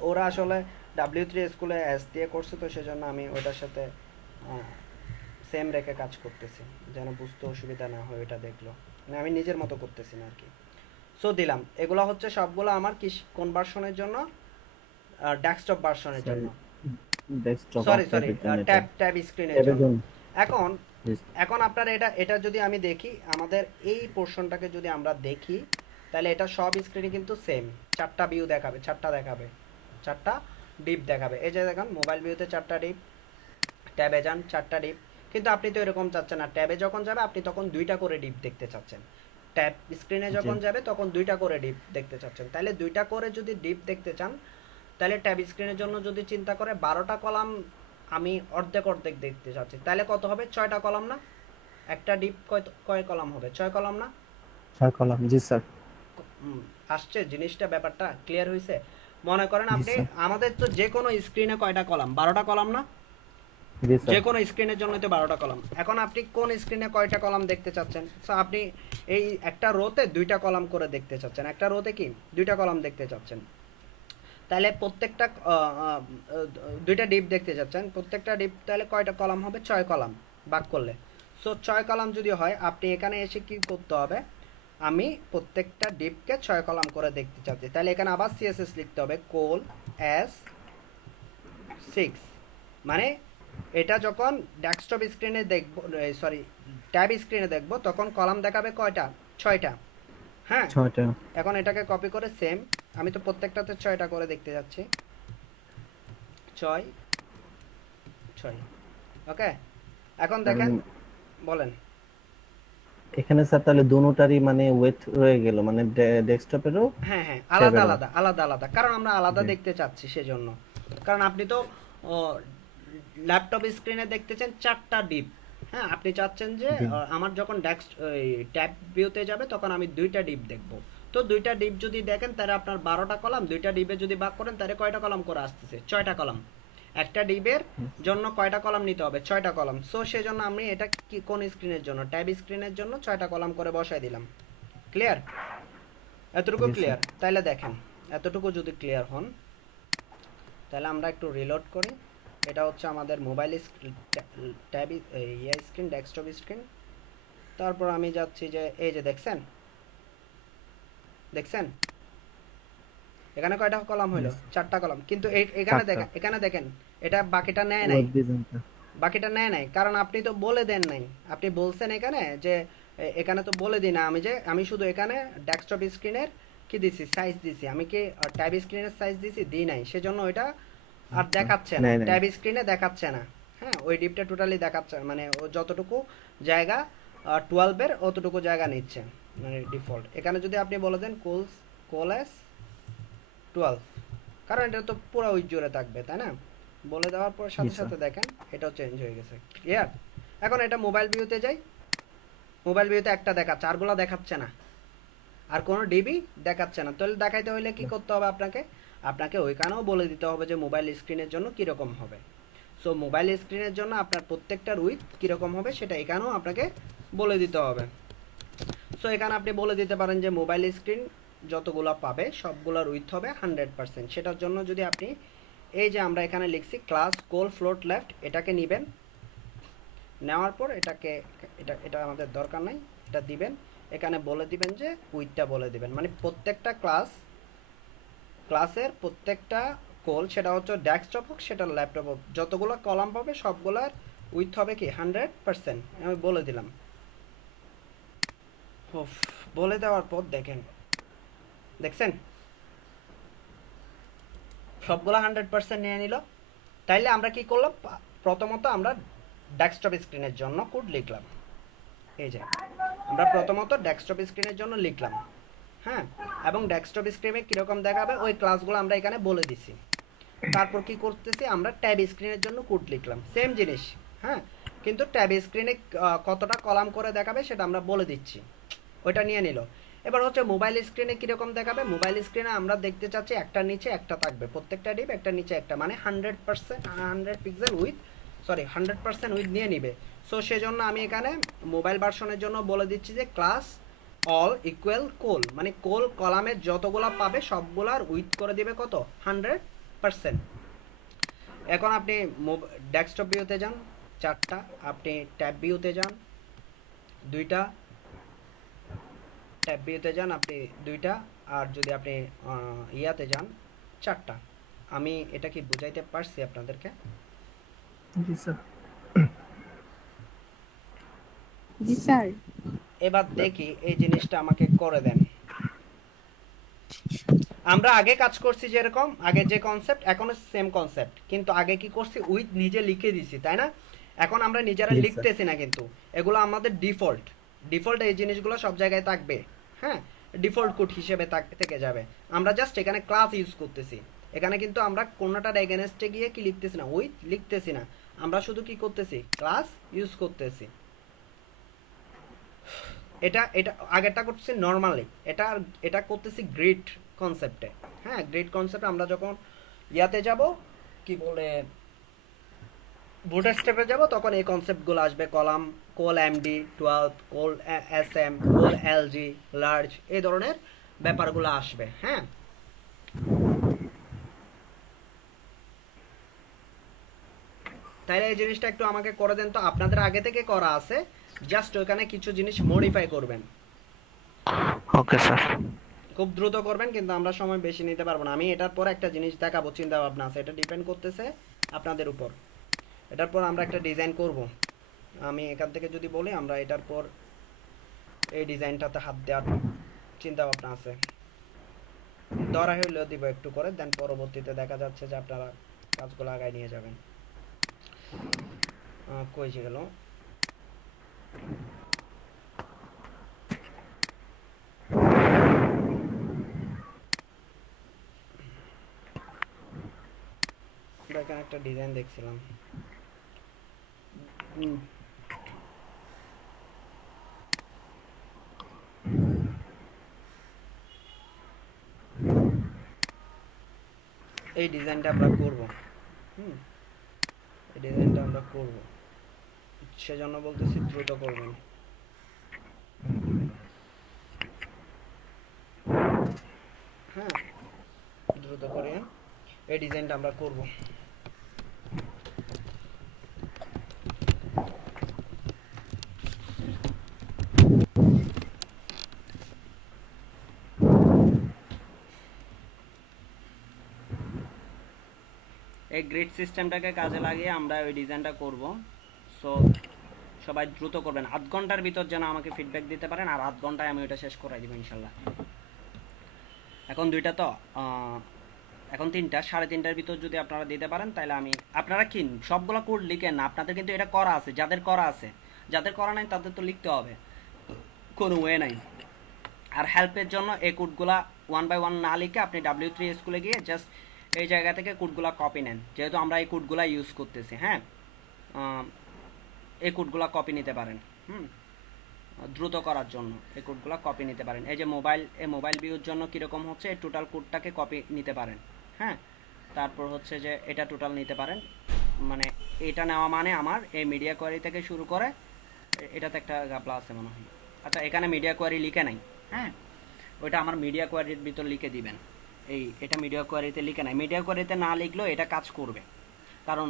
ওরা আসলে W3 স্কুলে এস দিয়ে করছে, তো সেজন্য আমি ওটার সাথে সেম রেখে কাজ করতেছি, যেন বুঝতে অসুবিধা না হয়, ওইটা দেখলো, মানে আমি নিজের মতো করতেছি না আর কি। সো দিলাম, এগুলো হচ্ছে সবগুলো আমার কি কোন ভার্সনের জন্য, ডেস্কটপ ভার্সনের জন্য, ডেস্কটপ সরি ট্যাব স্ক্রিনের ট্যাবের জন্য। জন্য। এখন Yes. এখন আপনার এটা যদি আমি দেখি, আমাদের এই পোর্শনটাকে যদি আমরা দেখি, তাহলে এটা সব স্ক্রিনে কিন্তু সেম 4টা ভিউ দেখাবে, 4টা ডিপ দেখাবে। এই যে দেখেন মোবাইল ভিউতে 4টা ডিপ, ট্যাবে যান 4টা ডিপ, কিন্তু আপনি তো এরকম চাচ্ছেন না, ট্যাবে যখন যাবে আপনি তখন দুইটা করে ডিপ দেখতে চাচ্ছেন, ট্যাব স্ক্রিনে যখন যাবে তখন দুইটা করে ডিপ দেখতে চাচ্ছেন। তাহলে দুইটা করে যদি ডিপ দেখতে চান, তাহলে ট্যাব স্ক্রিনের জন্য যদি চিন্তা করে 12টা কলাম আমি অর্ধেক অর্ধেক দেখতে চাচ্ছি, তাহলে কত হবে? 6টা কলাম না? একটা ডিপ কয় কলাম হবে? 6 কলাম না? 6 কলাম, জি স্যার। হুম, আসছে জিনিসটা, ব্যাপারটা ক্লিয়ার হয়েছে? মনে করেন জি আপনি, স্যার। আমাদের তো যে কোনো স্ক্রিনে কয়টা কলাম? 12টা কলাম না? জি যে স্যার। কোনো স্ক্রিনের জন্য তো 12টা কলাম। এখন আপনি কোন স্ক্রিনে কয়টা কলাম দেখতে চাচ্ছেন? সো আপনি এই একটা রোতে দুইটা কলাম করে দেখতে চাচ্ছেন, একটা রোতে কি দুইটা কলাম দেখতে চাচ্ছেন, তাহলে প্রত্যেকটা দুইটা ডিপ দেখতে চাচ্ছেন, প্রত্যেকটা ডিপ তাহলে কয়টা কলাম হবে? 6 কলাম ভাগ করলে। সো 6 কলাম যদি হয়, আপনি এখানে এসে কি করতে হবে? আমি প্রত্যেকটা ডিপকে 6 কলাম করে দেখতে চাচ্ছি, তাহলে এখানে আবার সিএসএস লিখতে হবে, কোল এস 6। মানে এটা যখন ডেস্কটপ স্ক্রিনে দেখবো, সরি ট্যাব স্ক্রিনে দেখবো, তখন কলাম দেখাবে কয়টা? 6টা। হ্যাঁ, 6টা। এখন এটাকে কপি করে সেম, আমি তো প্রত্যেকটাতে 6টা করে দেখতে যাচ্ছি, 6 6। ওকে, এখন দেখেন, বলেন। এখানে স্যার তাহলে দোনোটারই মানে ওয়েট রয়ে গেল, মানে ডেস্কটপেরও হ্যাঁ হ্যাঁ, আলাদা ট্যাবেরও। আলাদা আলাদা আলাদা, কারণ আমরা আলাদা জি। দেখতে চাচ্ছি সেজন্য। কারণ আপনি তো ল্যাপটপ স্ক্রিনে দেখতেছেন 4টা ডিপ। হ্যাঁ, আপনি চাচ্ছেন যে জি। আমার যখন ট্যাব ভিউতে যাবে তখন আমি দুইটা ডিপ দেখব। তো দুইটা ডিপ যদি দেখেন তাহলে আপনার 12টা কলাম, দুইটা ডিপে যদি ভাগ করেন তাহলে কয়টা কলাম করে আসতেছে? 6টা কলাম। একটা ডিপের জন্য কয়টা কলাম নিতে হবে? 6টা কলাম। সো সেজন্য আমি এটা কি কোন স্ক্রিনের জন্য? ট্যাব স্ক্রিনের জন্য 6টা কলাম করে বসাই দিলাম। ক্লিয়ার? এতটুকু জি, স্যার। ক্লিয়ার? তাহলে দেখেন, এতটুকু যদি ক্লিয়ার হন, তাহলে আমরা একটু রিলোড করি। এটা হচ্ছে আমাদের mobile tab screen, desktop screen. তারপর আমি যাচ্ছি যে এই যে দেখছেন, দেখছেন এখানে কয়টা কলাম হইলো? 4টা কলাম। কিন্তু এখানে 4টা। দেখেন, এখানে দেখেন এটা বাকিটা নেয় নাই, ওয়েব ডিজাইনটা। বাকিটা নেয় নাই, কারণ আপনি তো বলে দেন নাই। আপনি বলছেন এখানে যে এখানে তো বলে দিই না আমি, যে আমি শুধু এখানে ডেস্কটপ স্ক্রিনের কি দিছি? সাইজ দিছি। আমি কি ট্যাব স্ক্রিনের সাইজ দিছি? দিই নাই, সেজন্য ওইটা আর দেখাচ্ছে না, নেই, নেই। ট্যাব স্ক্রিনে দেখাচ্ছে না। হ্যাঁ, ওই ডিপটা টোটালি দেখাচ্ছে না, মানে ও যতটুকু জায়গা 12-এর অতটুকু জায়গা নিচ্ছে, মানে ডিফল্ট। এখানে যদি আপনি বলে দেন কোলএস 12, কারণ এটা তো পুরো ওই জোরে থাকবে, তাই না? বলে দেওয়ার পর সাথে স্যার। সাথে দেখেন এটাও চেঞ্জ হয়ে গেছে। ক্লিয়ার? এখন এটা মোবাইল ভিউতে যাই, মোবাইল ভিউতে একটা দেখাচ্ছে, আরগুলো দেখাচ্ছে না, আর কোনো ডিবি দেখাচ্ছে না। তাহলে দেখাইতে হলে কি করতে হবে আপনাকে? আপনাকে ওইখানেও বলে দিতে হবে যে মোবাইল স্ক্রিনের জন্য কীরকম হবে। সো মোবাইল স্ক্রিনের জন্য আপনার প্রত্যেকটার উইথ কীরকম হবে সেটা এখানেও আপনাকে বলে দিতে হবে। সো এখানে আপনি বলে দিতে পারেন যে মোবাইল স্ক্রিন যতগুলো পাবে সবগুলোর উইথ হবে 100%। সেটার জন্য যদি আপনি এই যে আমরা এখানে লিখছি ক্লাস কোল ফ্লোট লেফট, এটাকে নেবেন, নেওয়ার পর এটাকে এটা আমাদের দরকার নাই, এটা দিবেন, এখানে বলে দিবেন যে উইথটা বলে দিবেন, মানে প্রত্যেকটা ক্লাসের প্রত্যেকটা কোল, সেটা হচ্ছে ডেস্কটপ হোক সেটা ল্যাপটপ হোক, যতগুলো কলাম পাবে সবগুলার উইথ হবে কি 100%। আমি বলে দিলাম। উফ, বলে দেওয়ার পর দেখেন, দেখছেন সবগুলো 100% নিয়ে নিল। তাইলে আমরা কি করলাম? প্রথমত আমরা ডেস্কটপ স্ক্রিনের জন্য কোড লিখলাম, এই যে আমরা প্রথমত ডেস্কটপ স্ক্রিনের জন্য লিখলাম। হ্যাঁ, এবং ডেস্কটপ স্ক্রিনে কীরকম দেখাবে ওই ক্লাসগুলো আমরা এখানে বলে দিছি। তারপর কি করতেছি? আমরা ট্যাব স্ক্রিনের জন্য কোড লিখলাম, সেম জিনিস। হ্যাঁ, কিন্তু ট্যাব স্ক্রিনে কতটা কলাম করে দেখাবে সেটা আমরা বলে দিচ্ছি, ওইটা নিয়ে নিল। এবার হচ্ছে মোবাইল স্ক্রিনে কীরকম দেখাবে? মোবাইল স্ক্রিনে আমরা দেখতে চাচ্ছি একটার নিচে একটা থাকবে, প্রত্যেকটা ডিপ একটা নিচে একটা, মানে 100 পিক্সেল উইথ, সরি 100% উইথ নিয়ে নিবে। সো সেজন্য আমি এখানে মোবাইল ভার্সনের জন্য বলে দিচ্ছি যে ক্লাস অল ইকুয়াল কোল, মানে কোল কলামের যতগুলা পাবে সবগুলার উইথ করে দিবে কত? 100%। এখন আপনি ডেস্কটপ ভিউতে যান 4টা, আপনি ট্যাব ভিউতে যান 2টা, ট্যাব ভিউতে যান আপনি 2টা, আর যদি আপনি ইয়াতে যান 4টা। আমি এটা কি বুঝাইতে পারছি আপনাদেরকে? জি স্যার। জি স্যার। এবার দেখি এই জিনিসটা আমাকে করে দেন। আমরা আগে কাজ করছি যেরকম, আগে যে কনসেপ্ট এখনো সেম কনসেপ্ট, কিন্তু আগে কি করছি? উইথ নিজে লিখে দিছি, তাই না? এখন আমরা নিজেরা জি, স্যার। লিখতেছি না, কিন্তু এগুলো আমাদের ডিফল্ট। ডিফল্ট এই জিনিসগুলো সব জায়গায় থাকবে। হ্যাঁ, ডিফল্ট কোড হিসেবে থেকে যাবে। আমরা জাস্ট এখানে ক্লাস ইউজ করতেছি। এখানে কিন্তু আমরা কোনোটার এগেনস্টে গিয়ে কি লিখতেছি না, উইথ লিখতেছি না। আমরা শুধু কি করতেছি, ক্লাস ইউজ করতেছি। এটা এটা আগেরটা করতেছি নর্মালি, এটা করতেছি গ্রিড কনসেপ্টে। হ্যাঁ, গ্রিড কনসেপ্টে আমরা যখন ইয়াতে যাব, কি বলে, বুটের স্টেপে যাব, তখন এই কনসেপ্টগুলো আসবে। কলাম, কোল এমডি 12, কোল এসএম, কোল এলজি, লার্জ, এই ধরনের ব্যাপারগুলো আসবে। হ্যাঁ, তাইলে এই জিনিসটা একটু আমাকে করে দেন তো। আপনাদের আগে থেকে করা আছে, জাস্ট ওখানে কিছু জিনিস মডিফাই করবেন। Okay sir. খুব দ্রুত করবেন, কিন্তু আমরা সময় বেশি নিতে পারবো না। আমি এটার পর একটা জিনিস দেখাবো, চিন্তা ভাবনা আছে, এটা ডিপেন্ড করতেছে আপনাদের উপর। এটার পর আমরা একটা ডিজাইন করব। আমি এখান থেকে যদি বলি, আমরা এটার পর এই ডিজাইনটাতে হাত দেওয়ার চিন্তা ভাবনা আছে। ধরা হইলেও দিব একটু করে, দেন পরবর্তীতে দেখা যাচ্ছে যে আপনারা কাজগুলো আগায় নিয়ে যাবেন। কই যে গেল, এখানে একটা ডিজাইন দেখছিলাম। এই ডিজাইনটা আমরা করব। এই ডিজাইনটা আমরা করব, সেজন্য বলতেছি দ্রুত করবেন। হ্যাঁ, দ্রুত করে এই ডিজাইনটা আমরা করব। এই গ্রিড সিস্টেমটাকে কাজে লাগিয়ে আমরা ওই ডিজাইনটা করব। সো সবাই দ্রুত করবেন, আধ ঘন্টার ভিতর যেন আমাকে ফিডব্যাক দিতে পারেন, আর আধ ঘন্টায় আমি ওটা শেষ করে দিব ইনশাল্লাহ। এখন দুইটা তো, এখন তিনটা, 3:30টার ভিতর যদি আপনারা দিতে পারেন, তাহলে আমি, আপনারা কি সবগুলো কোড লিখেন না, আপনাদের কিন্তু এটা করা আছে। যাদের করা আছে, যাদের করা নাই তাদের তো লিখতে হবে, কোনো ওয়ে নাই। আর হেল্পের জন্য এই কোডগুলা 1 বাই 1 না লিখে আপনি W3 স্কুলে গিয়ে জাস্ট এই জায়গা থেকে কোডগুলা কপি নেন, যেহেতু আমরা এই কোডগুলা ইউজ করতেছি। হ্যাঁ, এই কোডগুলা কপি নিতে পারেন। দ্রুত করার জন্য এই কোডগুলো কপি নিতে পারেন। এই যে মোবাইল ভিউর জন্য কীরকম হচ্ছে, এই টোটাল কোডটাকে কপি নিতে পারেন। হ্যাঁ, তারপর হচ্ছে যে এটা টোটাল নিতে পারেন, মানে এটা নেওয়া মানে আমার এই মিডিয়া কোয়ারি থেকে শুরু করে, এটাতে একটা গাপলা আছে মনে হয়। আচ্ছা, এখানে মিডিয়া কোয়ারি লিখে নাই। হ্যাঁ, ওইটা আমার মিডিয়া কোয়ারির ভিতর লিখে দিবেন। এটা মিডিয়া কোয়ারিতে লিখে নাই, মিডিয়া কোয়ারিতে না লিখলেও এটা কাজ করবে। কারণ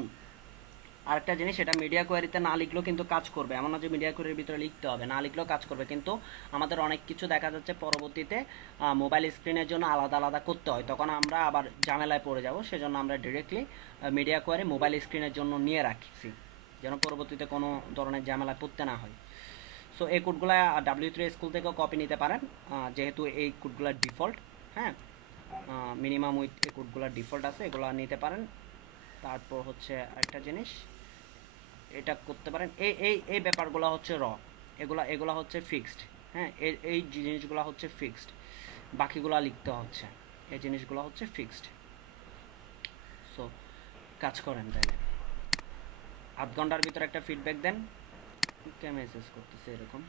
আরেকটা জিনিস, এটা মিডিয়া কোয়ারিতে না লিখলেও কিন্তু কাজ করবে, এমন না যে মিডিয়া কোয়ারির ভিতরে লিখতে হবে, না লিখলেও কাজ করবে। কিন্তু আমাদের অনেক কিছু দেখা যাচ্ছে পরবর্তীতে মোবাইল স্ক্রিনের জন্য আলাদা আলাদা করতে হয়, তখন আমরা আবার ঝামেলায় পড়ে যাব। সেজন্য আমরা ডিরেক্টলি মিডিয়া কোয়ারি মোবাইল স্ক্রিনের জন্য নিয়ে রাখছি, যেন পরবর্তীতে কোনো ধরনের ঝামেলায় পড়তে না হয়। সো এই কোডগুলো W3 স্কুল থেকেও কপি নিতে পারেন, যেহেতু এই কোডগুলো ডিফল্ট। হ্যাঁ, মিনিমাম উইথ এই কোডগুলো ডিফল্ট আছে, এগুলো নিতে পারেন। তারপর হচ্ছে আরেকটা জিনিস, এটা করতে পারেন। এই ব্যাপারগুলো হচ্ছে এগুলা হচ্ছে ফিক্সড। হ্যাঁ, এই জিনিসগুলো হচ্ছে ফিক্সড, বাকিগুলো লিখতে হচ্ছে। এই জিনিসগুলো হচ্ছে ফিক্সড। সো কাজ করেন তাইলে, আধ ঘন্টার ভিতরে একটা ফিডব্যাক দেন। কে মেসেজ করতেছে এরকম?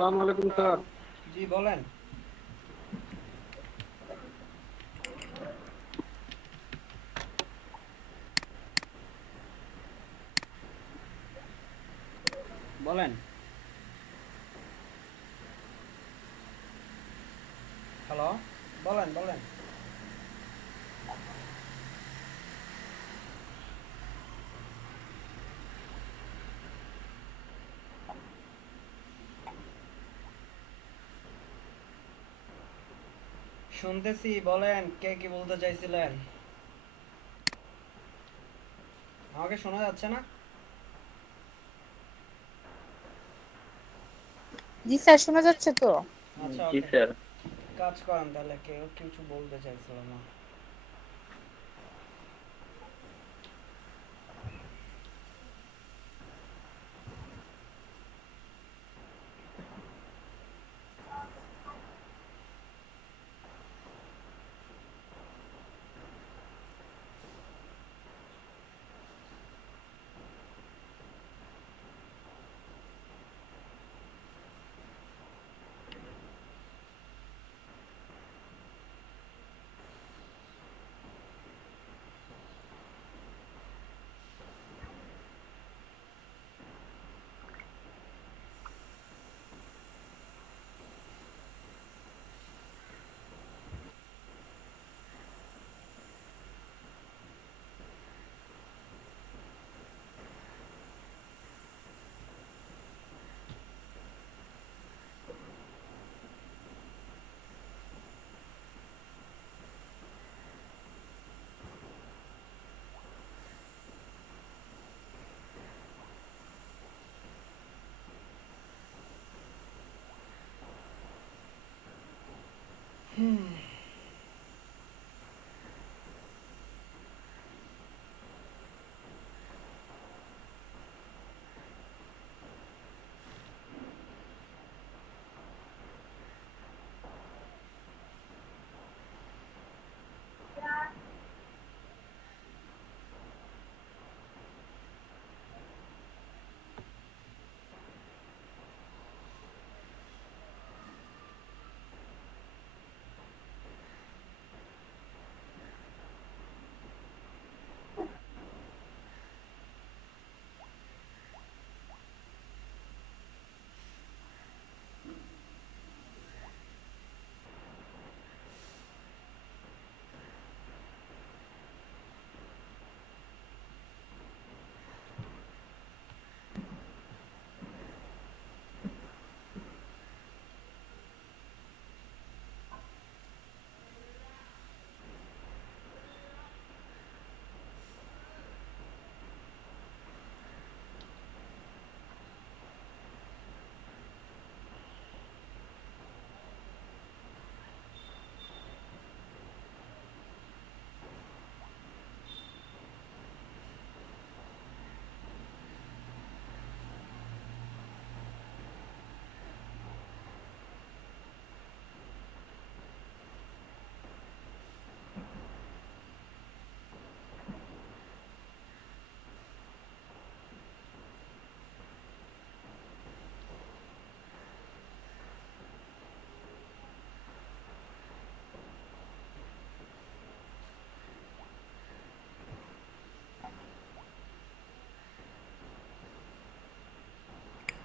আসসালামু আলাইকুম স্যার। জি বলেন। বলেন। হ্যালো, বলেন বলেন। শুনতেছি, বলেন কে কি বলতে চাইছিলেন। আমাকে শোনা যাচ্ছে না? জি স্যার, শোনা যাচ্ছে তো। আচ্ছা জি ওকে, স্যার। কাজ করেন তাহলে। কেউ কিছু বলতে চাইছিল না।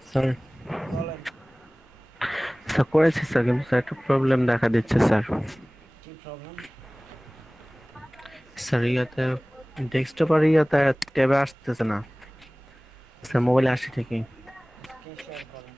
স্যার বলেন। স্যার করেছি স্যার, কিন্তু স্যার একটা প্রবলেম দেখা দিচ্ছে স্যার। কি প্রবলেম? স্যার ইয়াতে ডেস্কটপ আর ইয়াতে ট্যাবে আসতেছে না স্যার, মোবাইলে আসে ঠিকই। স্ক্রিন শেয়ার করেন।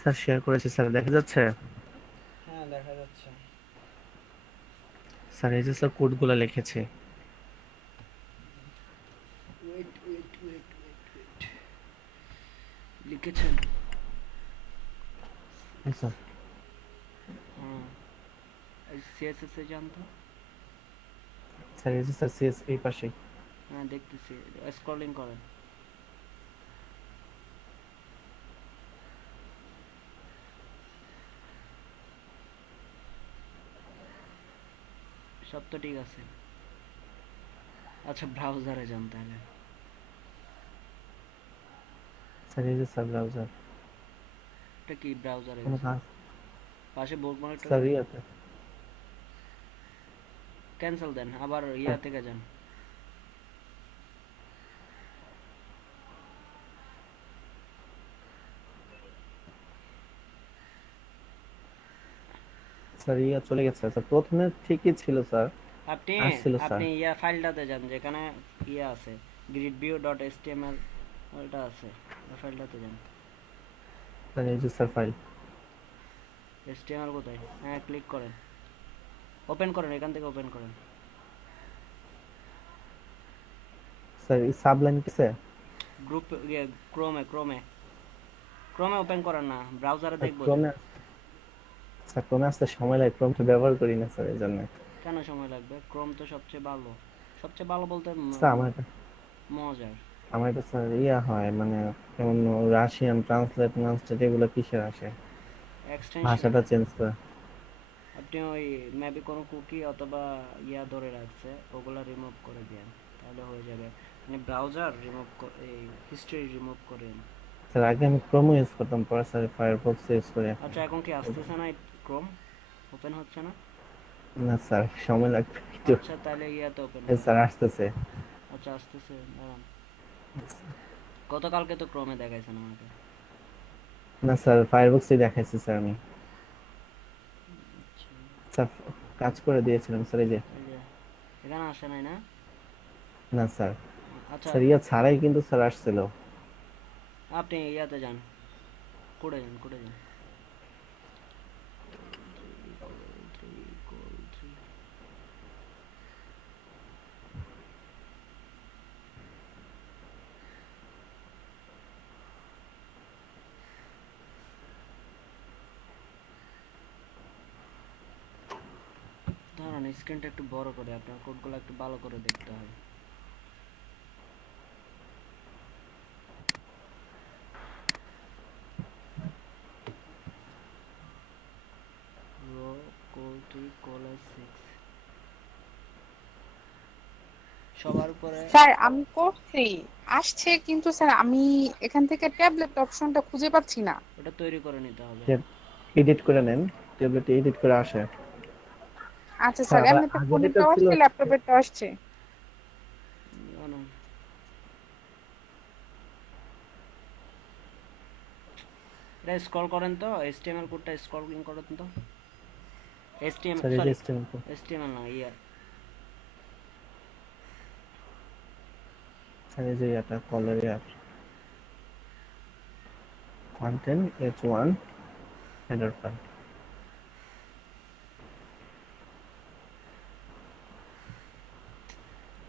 স্যার শেয়ার করেছি স্যার, দেখা যাচ্ছে। হ্যাঁ দেখা যাচ্ছে। স্যার এই যে স্যার কোডগুলো লিখেছি। Wait wait wait wait wait লিখেছেন? হ্যাঁ স্যার। হুম, সিএসএস এ যান তো। স্যার এই যে স্যার সিএস এই পাশে। হ্যাঁ দেখতেছি, স্ক্রলিং করেন। সব তো ঠিক আছে। আচ্ছা ব্রাউজারে যান তাহলে। স্যার এই যে স্যার ব্রাউজার। এটা কি ব্রাউজারে কোনো গেছে? কাজ পাশে বুকমার্কটা স্যার ইয়াতে। ক্যান্সেল দেন, আবার ইয়া থেকে যান। স্যার ইয়া চলে গেছে স্যার, প্রথমে ঠিকই ছিল স্যার, আপনি আসছিল স্যার। আপনি ইয়া ফাইলটাতে যান যেখানে ইয়া আছে, gridview.html ওটা আছে, ওই ফাইলটাতে যান। স্যার এই যে স্যার ফাইল। html কোথায়? হ্যাঁ ক্লিক করেন, ওপেন করেন, এখান থেকে ওপেন করেন। স্যার এই সাবলাইন কিসে? গ্রুপ ইয়ে ক্রোমে ক্রোমে ক্রোমে ওপেন করেন না, ব্রাউজারে স্যার দেখবো যে। ক্রোমে, স্যার ক্রোমে আসতে সময় লাগে, ক্রোম তো ব্যবহার করি না স্যার এই জন্য। কেন সময় লাগবে? ক্রোম তো সবচেয়ে ভালো, সবচেয়ে ভালো বলতে স্যার মজার। আমার এটা স্যার ইয়া হয় মানে যেমন রাশিয়ান ট্রান্সলেট ট্রান্সলেট এগুলো কিসের আসে, এক্সটেনশন ভাষাটা চেঞ্জ করে। আপনি ওই মেবি কোনো কুকি অথবা ইয়া ধরে রাখছে, ওগুলা রিমুভ করে দেন, তাহলে হয়ে যাবে। মানে ব্রাউজার রিমুভ এই হিস্ট্রি রিমুভ করেন। স্যার আগে আমি ক্রোম ইউজ করতাম, পরে স্যার ফায়ারফক্স ইউজ করি এখন। আচ্ছা এখন কি আসতেছে না ক্রোম? ওপেন হচ্ছে না? না স্যার সময় লাগবে একটু। আচ্ছা তাহলে ইয়াতে ওপেন এই করেন। স্যার আসতেছে। আচ্ছা আসতেছে, দাঁড়ান। গতকালকে তো ক্রোমে দেখাইছেন আমাকে। না স্যার ফায়ারফক্সই দেখাইছি স্যার আমি। আচ্ছা, স্যার কাজ করে দিয়েছিলাম স্যার এই যে। এই যে এখানে আসে নাই না? না স্যার, আচ্ছা স্যার ইয়া ছাড়াই কিন্তু স্যার আসছিল। আপনি ইয়াতে যান, কোডে যান, কোডে যান। দাঁড়ান স্ক্রিনটা একটু বড় করে, আপনার কোডগুলো একটু ভালো করে দেখতে হয়। রো কোল 3 কোল 6 সবার উপরে। স্যার আমি করছি, আসছে, কিন্তু স্যার আমি এখান থেকে ট্যাবলেট অপশনটা খুঁজে পাচ্ছি না। ওটা তৈরি করে নিতে হবে। এডিট করে নেন, ট্যাবলেটে এডিট করে আসে। আচ্ছা স্যার স্যার, আবার এমনিতে আগে যেটা ফোনেরটাও ছিল, আসছে, ল্যাপটপেরটাও আসছে। না, এটা স্ক্রল করেন তো, HTML কোডটা স্ক্রলিং করেন তো। HTML স্যার এই যে সরি, HTML কোড। HTML না ইয়া, স্যার এই যে এটা কলার ইয়ার কন্টেন্ট h1 হেডার ফাইল।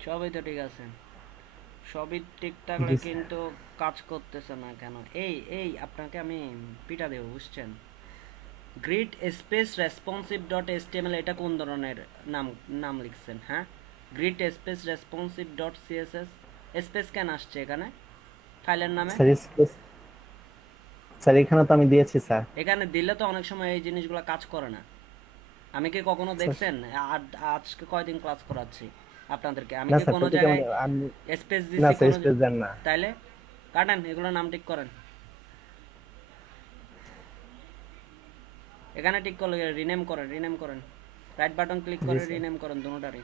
সবই তো ঠিক আছে, সবই ঠিক থাকলে কিন্তু কাজ করতেছে না কেন? এই আপনাকে আমি পিটা দেবো বুঝছেন? Grid space responsive dot HTML এটা কোন ধরনের নাম নাম লিখছেন? হ্যাঁ, grid space responsive dot CSS, space কেন আসছে এখানে ফাইলের নামে? স্যার স্পেস, স্যার এখানে তো আমি দিয়েছি স্যার। এখানে দিলে তো অনেক সময় এই জিনিসগুলো কাজ করে না। আমি কি কখনো দেখছেন? আজকে কয়দিন ক্লাস করাচ্ছি আপনাদেরকে, আমি না কি স্যার কোনো প্রতিটা জায়গায় আমি স্পেস না দিছি? স্যার কোনো স্পেস দেন না। তাইলে কাটেন, এগুলো নাম ঠিক করেন। এখানে ঠিক করলে রিনেম করেন, রিনেম করেন, রাইট বাটন ক্লিক জি করে স্যার। রিনেম করেন দুটোটারই।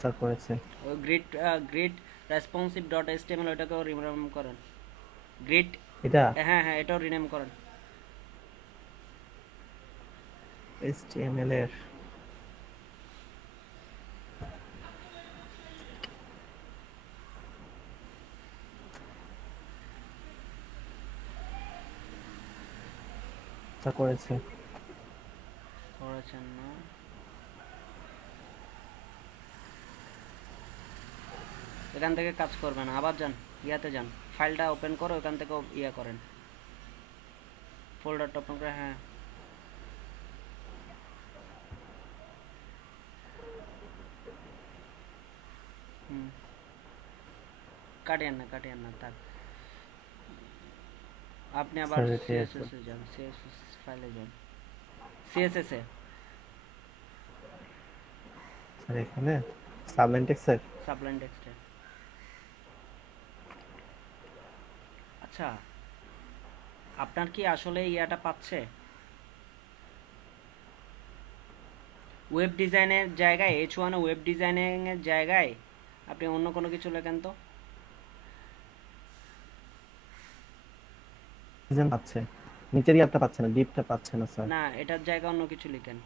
স্যার করেছে। ওই grid grid responsive dot HTML ওটাকেও রিনেম করেন। গ্রিড, এটা হ্যাঁ হ্যাঁ এটাও রিনেম করেন। HTML এর তা করেছে। করেছেন না? এখান থেকে কাজ করবেন, আবার যান ইয়াতে যান, ফাইলটা ওপেন করো, ওখান থেকে ইয়া করেন, ফোল্ডারটা ওপেন করে। হ্যাঁ, হুম, কাটিয়েন না থাক। আপনি আবার স্যার এটাই আছে। সিএসএস এ যান, সিএসএস ফাইলে যান, সিএসএস এ স্যার এখানে সাবলাইন টেক্সচার। সাবলাইন টেক্সটে। আচ্ছা, আপনার কি আসলে ইয়াটা পাচ্ছে? ওয়েব ডিজাইনের জায়গায় H1 ওয়েব ডিজাইনিং এর জায়গায় আপনি অন্য কোনো কিছু লেখেন তো। ডিজাইন পাচ্ছে, নিচের ইয়ারটা পাচ্ছে না, ডিপটা পাচ্ছে না স্যার। না, এটার জায়গায় অন্য কিছু লিখেন।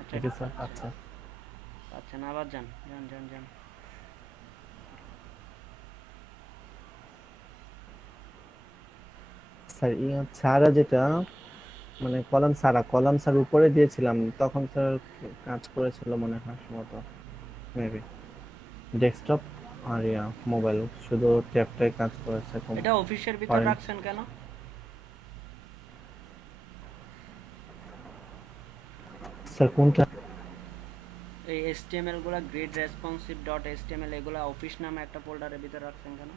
আচ্ছা, ঠিক আছে স্যার, আচ্ছা পাচ্ছে না, আবার যান যান যান যান। স্যার ছাড়া যেটা মানে কলাম স্যার উপরে দিয়েছিলাম, তখন স্যার কাজ করেছিল মনে হয় সম্ভবত, মেবি ডেস্কটপ আর মোবাইল শুধু ট্যাবটাই কাজ করেছে। এটা অফিসের ভিতর করেন। রাখছেন কেন? স্যার কোনটা? এই HTML গুলা গ্রিড রেসপন্সিভ ডট HTML এগুলা অফিস নামে একটা ফোল্ডারের ভিতর রাখছেন কেন?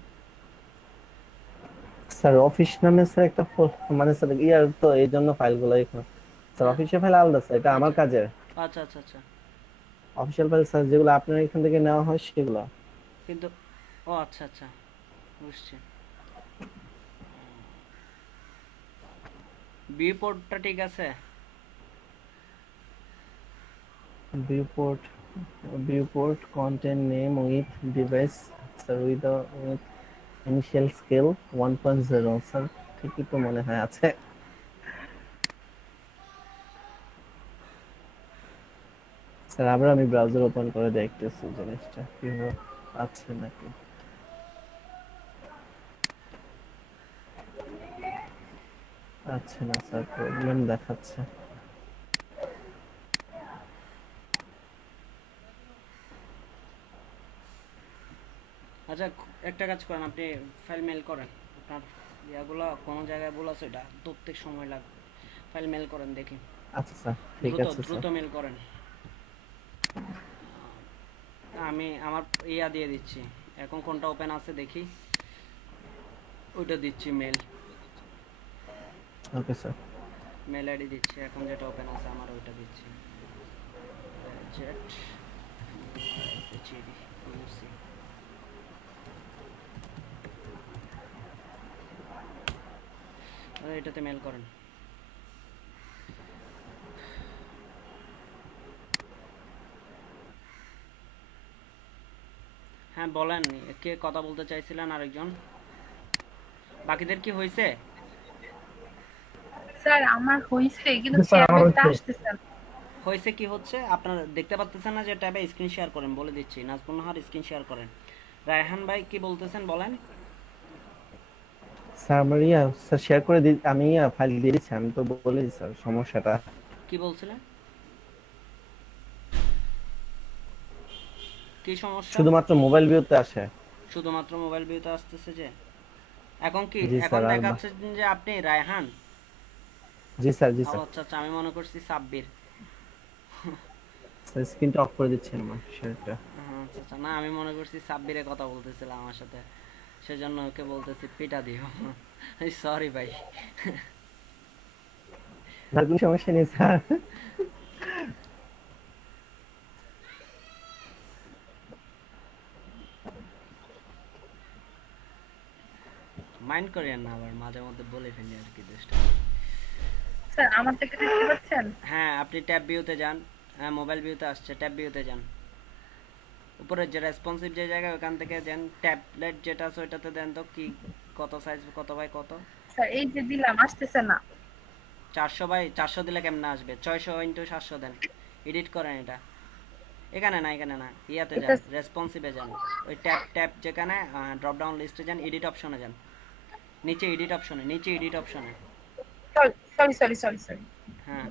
স্যার অফিস নামে স্যার একটা মানে স্যার ইয়ার তো এই জন্য ফাইলগুলো এখানে স্যার হ্যাঁ। অফিসিয়াল ফাইল আলাদা স্যার, এটা আমার আচ্ছা কাজের। আচ্ছা আচ্ছা আচ্ছা। অফিসিয়াল ফাইল স্যার যেগুলো আপনার এখান থেকে নেওয়া হয় সেগুলো। কিন্তু ও আচ্ছা আচ্ছা, বুঝছি। বিপোর্টটা ঠিক আছে? Viewport, viewport content name with device sir with initial scale 1.0 sir, ঠিকই তো মনে হয় আছে। স্যার আবার আমি ব্রাউজার ওপেন করে দেখতেছি জিনিসটা কিভাবে আছে নাকি। আচ্ছা না স্যার, প্রবলেম দেখাচ্ছে। আচ্ছা, একটা কাজ করেন, আপনি ফাইল মেল করেন। আপনার ইয়াগুলো কোনো জায়গায় ভুল আছে, এটা ধরতে সময় লাগবে। ফাইল মেল করেন দেখি, আচ্ছা স্যার, ঠিক দ্রুত আছে স্যার। দ্রুত মেল করেন। আমি আমার ইয়া দিয়ে দিচ্ছি, এখন কোনটা ওপেন আছে দেখি, ওইটা দিচ্ছি mail. Okay sir. Mail ID দিচ্ছি, এখন যেটা ওপেন আছে আমার ওইটা দিচ্ছি। Z SHED UC। এটাতে মেল করেন। হ্যাঁ বলেন, কে কথা বলতে চাইছিলেন? আরেকজন, বাকিদের কি হয়েছে? স্যার আমার হইছে কিন্তু স্যার আমার ট্যাবলেটটা হচ্ছে। আসতেছে না। হয়েছে কি হচ্ছে আপনারা দেখতে পাচ্ছেন না যে ট্যাবে স্ক্রিন শেয়ার করেন, বলে দিচ্ছি। নাজমুল নাহার স্ক্রিন শেয়ার করেন। রায়হান ভাই কি বলতেছেন বলেন। স্যার আমার স্যার শেয়ার করে আমি ফাইল দিয়ে দিচ্ছি, আমি তো বলেছি স্যার সমস্যাটা। কি বলছিলেন? কি সমস্যা? শুধুমাত্র মোবাইল ভিউতে আসে। শুধুমাত্র মোবাইল ভিউতে আসতেছে যে? এখন কি জি এখন স্যার, আর দেখাচ্ছে যে আপনি রায়হান? জি স্যার, জি ও স্যার। আচ্ছা আচ্ছা, আমি মনে করছি সাব্বির। স্যার স্ক্রিনটা অফ করে দিচ্ছেন আমার শেয়ারটা। আচ্ছা আচ্ছা, না আমি মনে করছি সাব্বিরে কথা বলতেছিলাম আমার সাথে, সেজন্য ওকে বলতেছি পিটা দিও। সরি ভাই। আর কোনো সমস্যা নেই স্যার। মাইন্ড করেন না, আবার মাঝে মধ্যে বলে ফেলি আর কি দোষটা। স্যার আমার থেকে দেখতে পাচ্ছেন? হ্যাঁ, আপনি ট্যাব ভিউতে যান। হ্যাঁ, মোবাইল ভিউতে আসছে, ট্যাব ভিউতে যান। উপরে যে রেসপন্সিভ যে জায়গা, ওখান থেকে দেন ট্যাবলেট যেটা আছে ওইটাতে দেন তো, কি কত সাইজ, কত বাই কত। স্যার এই যে দিলাম, আসতেছে না। 400 বাই 400 দিলে কেমনে আসবে? 600 ইন্টু 700 দেন, এডিট করেন এটা। এখানে না, এখানে না, ইয়াতে এটা যান, রেসপন্সিভে যান। ওই ট্যাপ ট্যাপ যেখানে ড্রপ ডাউন লিস্টে যান, এডিট অপশনে যান, নিচে এডিট অপশনে, নিচে এডিট অপশনে। Sorry sorry sorry sorry. হ্যাঁ,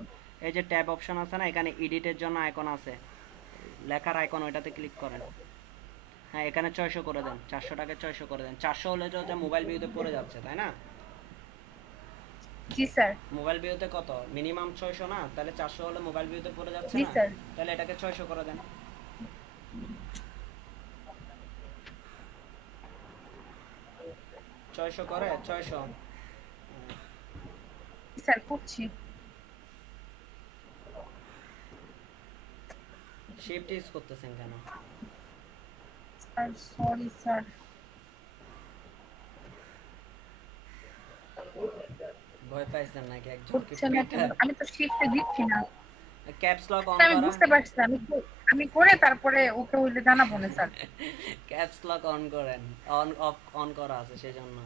এই যে ট্যাব অপশন আছে না, এখানে এডিটের জন্য আইকন আছে, লেখার আইকন, ওইটাতে ক্লিক করেন। হ্যাঁ, এখানে 600 করে দেন, 400 টাকা 600 করে দেন। 400 হলে তো মোবাইল ভিউতে পড়ে যাচ্ছে, তাই না? জি স্যার। মোবাইল ভিউতে কত মিনিমাম 600 না, তাহলে 400 হলে মোবাইল ভিউতে পড়ে যাচ্ছে জি না, স্যার। তাহলে এটাকে 600 করে দেন। 600 করে 600। স্যার করছি। শিফট ইউজ করতেছেন কেন? Sir sorry sir. ভয় পাইছেন নাকি একজন কি হচ্ছে না কেন? আমি তো শিখতে দিচ্ছি না। ক্যাপস লক অন স্যার, আমি করা, বুঝতে পারছি, আমি করে তারপরে ওকে হইলে জানাবো না স্যার। ক্যাপস লক অন করেন, অন অফ অন করা আছে সেজন্য।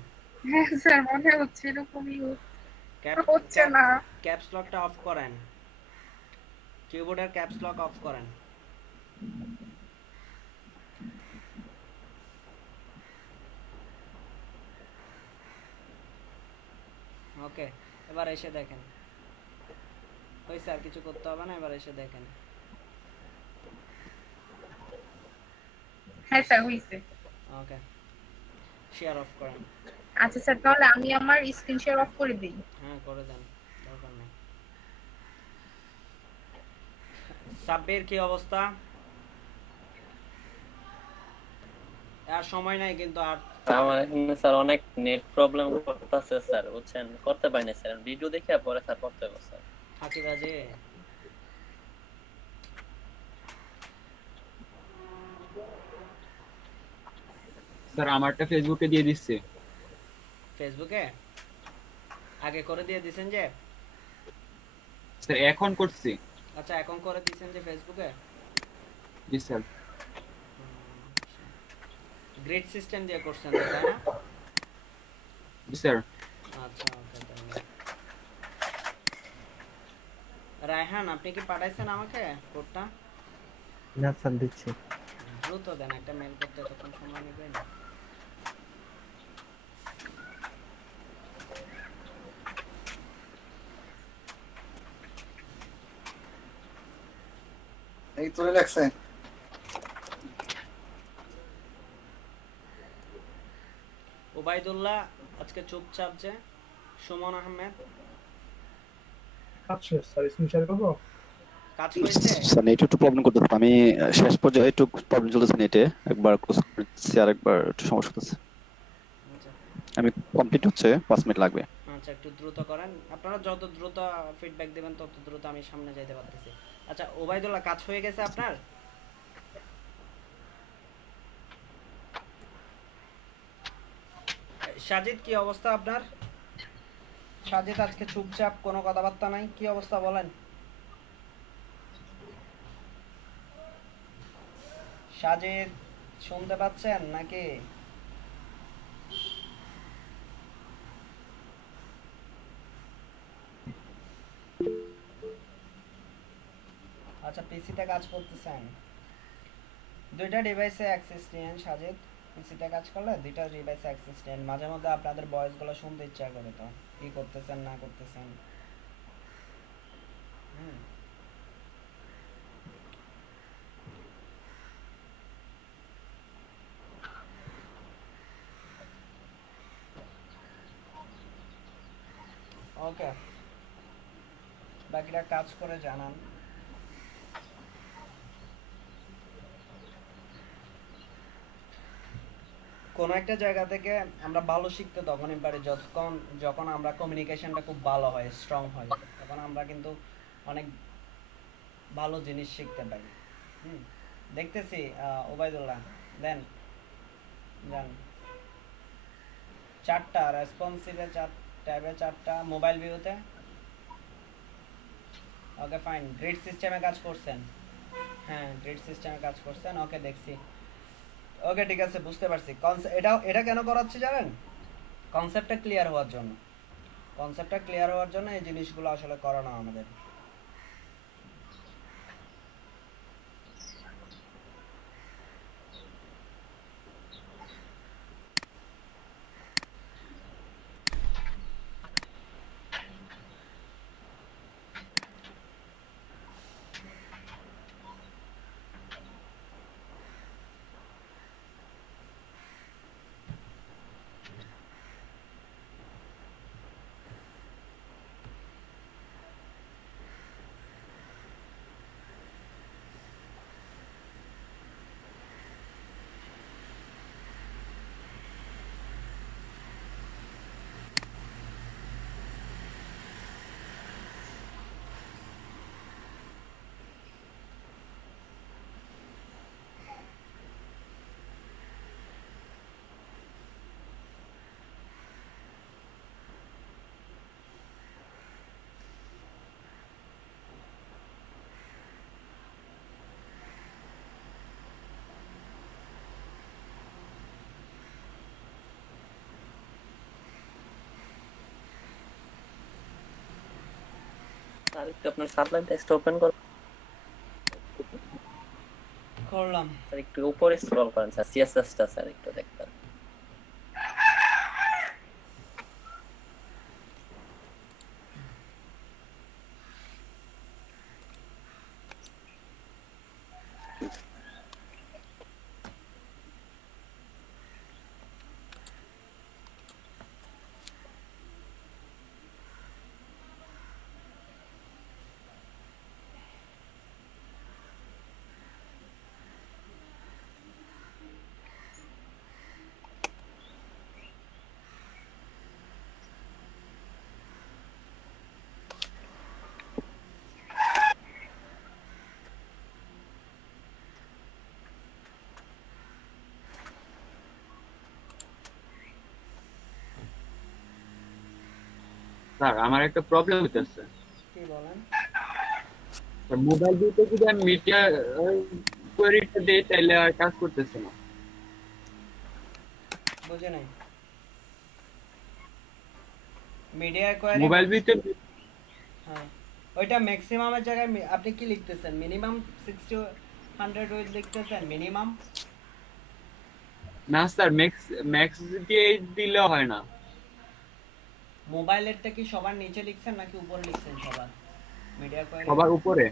হ্যাঁ স্যার, মনে হচ্ছে এরকমই হচ্ছে ক্যাপ না। ক্যাপস লকটা অফ করেন, কিবোর্ডের ক্যাপস লক অফ করেন। ওকে, এবার এসে দেখেন। ওই স্যার কিছু করতে হবে না, এবার এসে দেখেন। হ্যাঁ স্যার হইছে। ওকে, শেয়ার অফ করেন। আচ্ছা স্যার, তাহলে আমি আমার স্ক্রিন শেয়ার অফ করে দিই। হ্যাঁ, করে দেন, দরকার নেই। সাব্বির কি অবস্থা? আর সময় নাই কিন্তু, আর আমার এখানে স্যার অনেক নেট প্রবলেম করতেছে স্যার, বুঝছেন, করতে পারি না স্যার, ভিডিও দেখে পরে স্যার করতে হবে স্যার। ফাঁকি বাজে। স্যার আমারটা ফেসবুকে দিয়ে দিচ্ছে। ফেসবুকে আগে করে দিয়ে দিছেন যে? স্যার এখন করছি। আচ্ছা, এখন করে দিছেন যে ফেসবুকে? জি স্যার। গ্রিড সিস্টেম দিয়ে করছেন তো, তাই না? জি স্যার। আচ্ছা, ওকে, তাহলে রায়হান, আপনি কি পাঠাইছেন আমাকে কোডটা? না স্যার, দিচ্ছি। দ্রুত দেন, একটা মেল করতে এতক্ষণ সময় নেবে না। এই তোরে লাগছে। ওবাইদুল্লাহ আজকে চুপচাপ যে। সুমন আহমেদ আচ্ছা স্যার, স্ক্রিন শেয়ার করবো? কাজ হয়েছে? স্যার নেটে একটু প্রবলেম করতেছে, আমি শেষ পর্যায়ে একটু প্রবলেম চলতেছে নেটে, একবার ক্লোজ করতেছি আর একবার একটু সমস্যা হচ্ছে। আচ্ছা আমি কমপ্লিট হচ্ছে 5 মিনিট লাগবে। আচ্ছা, একটু দ্রুত করেন, আপনারা যত দ্রুত ফিডব্যাক দিবেন তত দ্রুত আমি সামনে যাইতে পারতেছি। আচ্ছা ওবাইদুল্লাহ, কাজ হয়ে গেছে আপনার? সাজিদ কি অবস্থা আপনার? সাজিদ আজকে চুপচাপ, কোনো কথাবার্তা নাই, কি অবস্থা বলেন? সাজিদ শুনতে পাচ্ছেন নাকি? আচ্ছা, পিসিতে কাজ করতেছেন, দুইটা ডিভাইসে অ্যাক্সেস নিয়েন সাজিদ। পিসিতে কাজ করলে দুইটা ডিভাইসে অ্যাক্সেস নেন, মাঝে মধ্যে আপনাদের ভয়েসগুলো শুনতে ইচ্ছা করে, তো কি করতেছেন না করতেছেন। হুম, ওকে, বাকিটা কাজ করে জানান। কোনো একটা জায়গা থেকে আমরা ভালো শিখতে তখনই পারি যখন আমরা কমিউনিকেশনটা খুব ভালো হয়, স্ট্রং হয়, তখন আমরা কিন্তু অনেক ভালো জিনিস শিখতে পারি। হুম, দেখতেছি ওবাইদুল্লাহ দেন, যান। 4টা রেসপন্সিভে, 4 ট্যাবে 4টা, মোবাইল ভিউতে। ওকে ফাইন, গ্রিড সিস্টেমে কাজ করছেন? হ্যাঁ, গ্রিড সিস্টেমে কাজ করছেন, ওকে দেখছি। ওকে ঠিক আছে, বুঝতে পারছি। এটা কেন করাচ্ছি জানেন? কনসেপ্টটা ক্লিয়ার হওয়ার জন্য, কনসেপ্টটা ক্লিয়ার হওয়ার জন্য এই জিনিসগুলো আসলে করানো আমাদের। স্যার একটু আপনার সাবলাইম টেক্সট ওপেন করুন করলাম। স্যার, একটু উপরে স্ক্রল করেন স্যার, সিএসএসটা স্যার একটু দেখতে। স্যার আমার একটা প্রবলেম হইতেছে। কি বলেন? মোবাইল দিয়ে যদি আমি মিডিয়া কোয়েরিটা দেই তাহলে আর কাজ করতেছে না। বুঝে নাই। মিডিয়া কোয়ারি, মোবাইল ভিতরে হ্যাঁ ওইটা ম্যাক্সিমামের জায়গায় আপনি কি লিখতেছেন? মিনিমাম 60 100 উইথ লিখতেছেন মিনিমাম? না স্যার, ম্যাক্স ম্যাক্স দিয়ে দিলে হয় না। মোবাইলেরটা কি সবার নিচে লিখছেন নাকি উপরে লিখছেন সবার? মিডিয়া কোয়ারি সবার উপরে।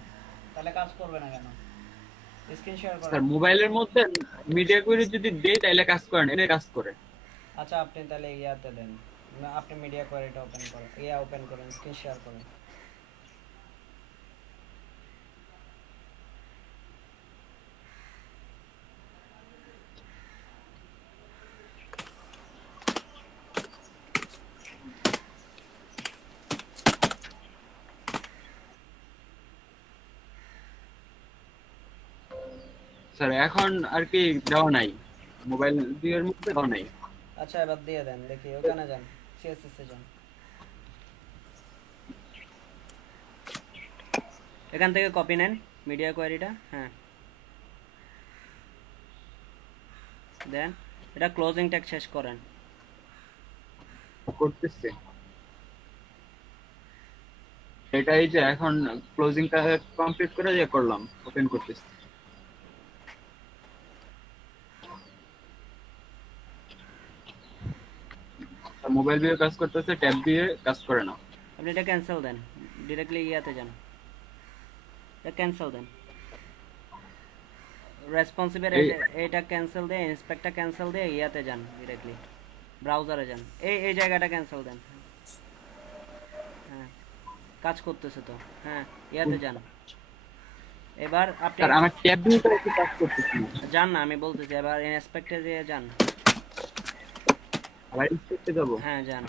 তাহলে কাজ করবে না কেন? স্ক্রিন শেয়ার স্যার করেন। মোবাইলের মধ্যে মিডিয়া কোয়েরি যদি দেই তাহলে কাজ করে না, এনে কাজ করে। আচ্ছা আপনি তাহলে ইয়াতে দেন, আপনি মিডিয়া কোয়ারিটা ওপেন করেন, ওপেন করেন, স্ক্রিন শেয়ার করেন। স্যার এখন আর কি দেওয়া নাই, মোবাইল দিয়ে মধ্যে দেওয়া নাই। আচ্ছা এবার দিয়ে দেন দেখি, ওখানে যান, সিএসএস এ যান, এখান থেকে কপি নেন মিডিয়া কোয়ারিটা, হ্যাঁ দেন, এটা ক্লোজিং ট্যাগ শেষ করেন। করতেছে এটাই যে এখন ক্লোজিংটা কমপ্লিট করে যে করলাম, ওপেন করতেছি। মোবাইল দিয়ে কাজ করতেছে, ট্যাব দিয়ে কাজ করে না। আপনি এটা ক্যান্সেল দেন, ডিরেক্টলি ইয়াতে যান, এটা ক্যান্সেল দেন, রেসপন্সিভের এটা ক্যান্সেল দিয়ে, ইন্সপেক্টর ক্যান্সেল দিয়ে ইয়াতে যান, ডিরেক্টলি ব্রাউজারে যান, এই জায়গাটা ক্যান্সেল দেন। হ্যাঁ কাজ করতেছে তো, হ্যাঁ ইয়াতে যান। এবার আপনি স্যার আমার ট্যাব দিয়ে তো একটু কাজ করতেছি না। যান না, আমি বলতেছি এবার ইন্সপেক্টরে দিয়ে যান। আবার ইনস্পেক্টে যাব। হ্যাঁ যান।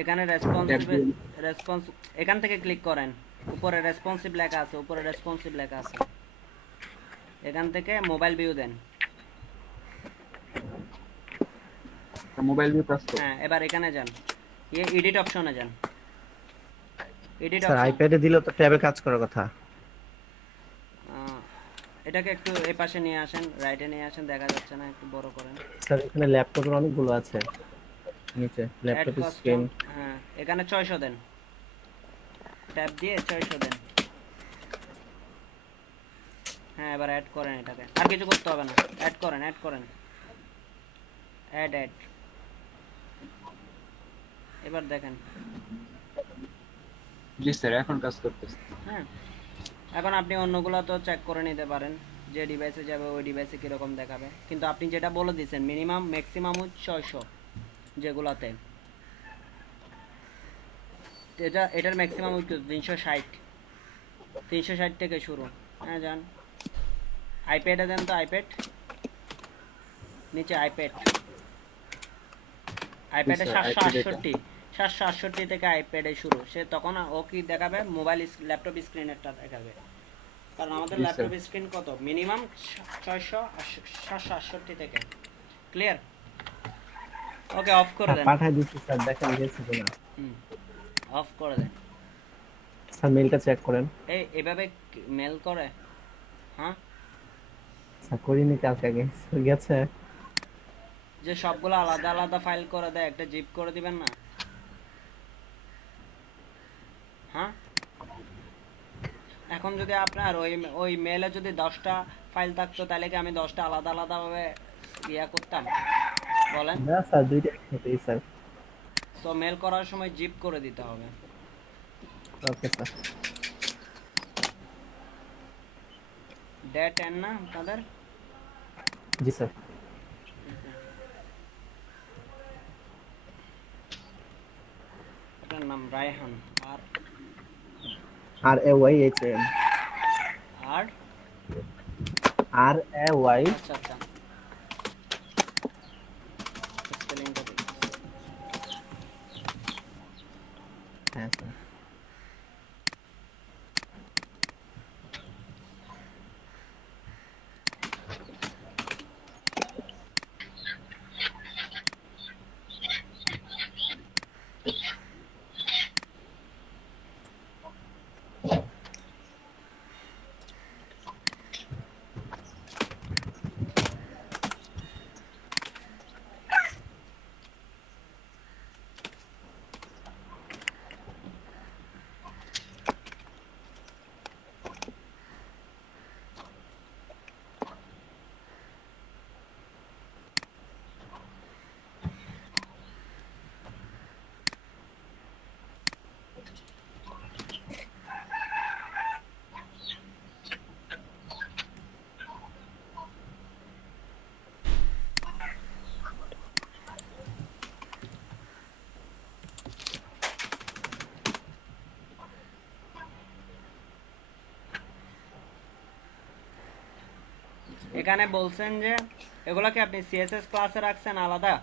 এখানে রেসপন্স এখান থেকে ক্লিক করেন, উপরে রেসপন্সিভ লেখা আছে, উপরে রেসপন্সিভ লেখা আছে, এখান থেকে মোবাইল ভিউ দেন। মোবাইল দিয়ে কাজ করে। হ্যাঁ এবার এখানে যান, এডিট অপশনে যান, এডিট স্যার অপশন। আইপ্যাডে দিলে তো ট্যাবে কাজ করার কথা। এটাকে একটু এই পাশে নিয়ে আসেন, রাইটে নিয়ে আসেন, দেখা যাচ্ছে না, একটু বড় করেন। স্যার এখানে ল্যাপটপের অনেকগুলো আছে নিচে, অ্যাড ল্যাপটপ কাস্টম, স্ক্রিন। হ্যাঁ এখানে 600 দেন, ট্যাব দিয়ে 600 দেন। হ্যাঁ এবার অ্যাড করেন, এটাকে আর কিছু করতে হবে না, অ্যাড করেন, অ্যাড করেন, অ্যাড। এবার দেখেন, জি স্যার এখন কাজ করতেছে। হ্যাঁ এখন আপনি অন্যগুলো তো চেক করে নিতে পারেন, যে ডিভাইসে যাবে ওই ডিভাইসে কীরকম দেখাবে, কিন্তু আপনি যেটা বলে দিয়েছেন মিনিমাম ম্যাক্সিমাম 600 যেগুলোতে, এটার ম্যাক্সিমাম 360 থেকে শুরু। হ্যাঁ যান, আইপ্যাডে দেন তো, আইপ্যাড নিচে, আইপ্যাডে স্যার, iPad এটা। 768 থেকে আইপ্যাডে শুরু, সে তখন ও কি দেখাবে, মোবাইল ল্যাপটপ স্ক্রিনেরটা দেখাবে, কারণ আমাদের জি, ল্যাপটপ স্যার। স্ক্রিন কত মিনিমাম 768 থেকে। ক্লিয়ার? ওকে অফ করে দেন, পাঠাই দিচ্ছি স্যার, দেখেন গেছে কিনা। অফ করে দেন। স্যার মেলটা চেক করেন। এভাবে মেল করে? হ্যাঁ স্যার করিনি কালকে, আগে গেছে। যে সবগুলো আলাদা আলাদা ফাইল করে দেয়, একটা জিপ করে দিবেন না? হ্যাঁ, এখন যদি আপনার ওই ওই মেলে যদি 10টা ফাইল থাকতো তাহলে কি আমি 10টা আলাদা আলাদাভাবে ইয়া করতাম বলেন? না স্যার, দুইটা একসাথেই স্যার। সো মেল করার সময় জিপ করে দিতে হবে। Okay sir. ডে 10 না আপনাদের? জি স্যার। আপনার নাম রায়হান আর RAYHAN। আর RAY। আচ্ছা আচ্ছা, স্পেলিংটা দেখি। হ্যাঁ স্যার। এখানে বলছেন যে এগুলা কি আপনি সিএসএস ক্লাসে রাখছেন আলাদা?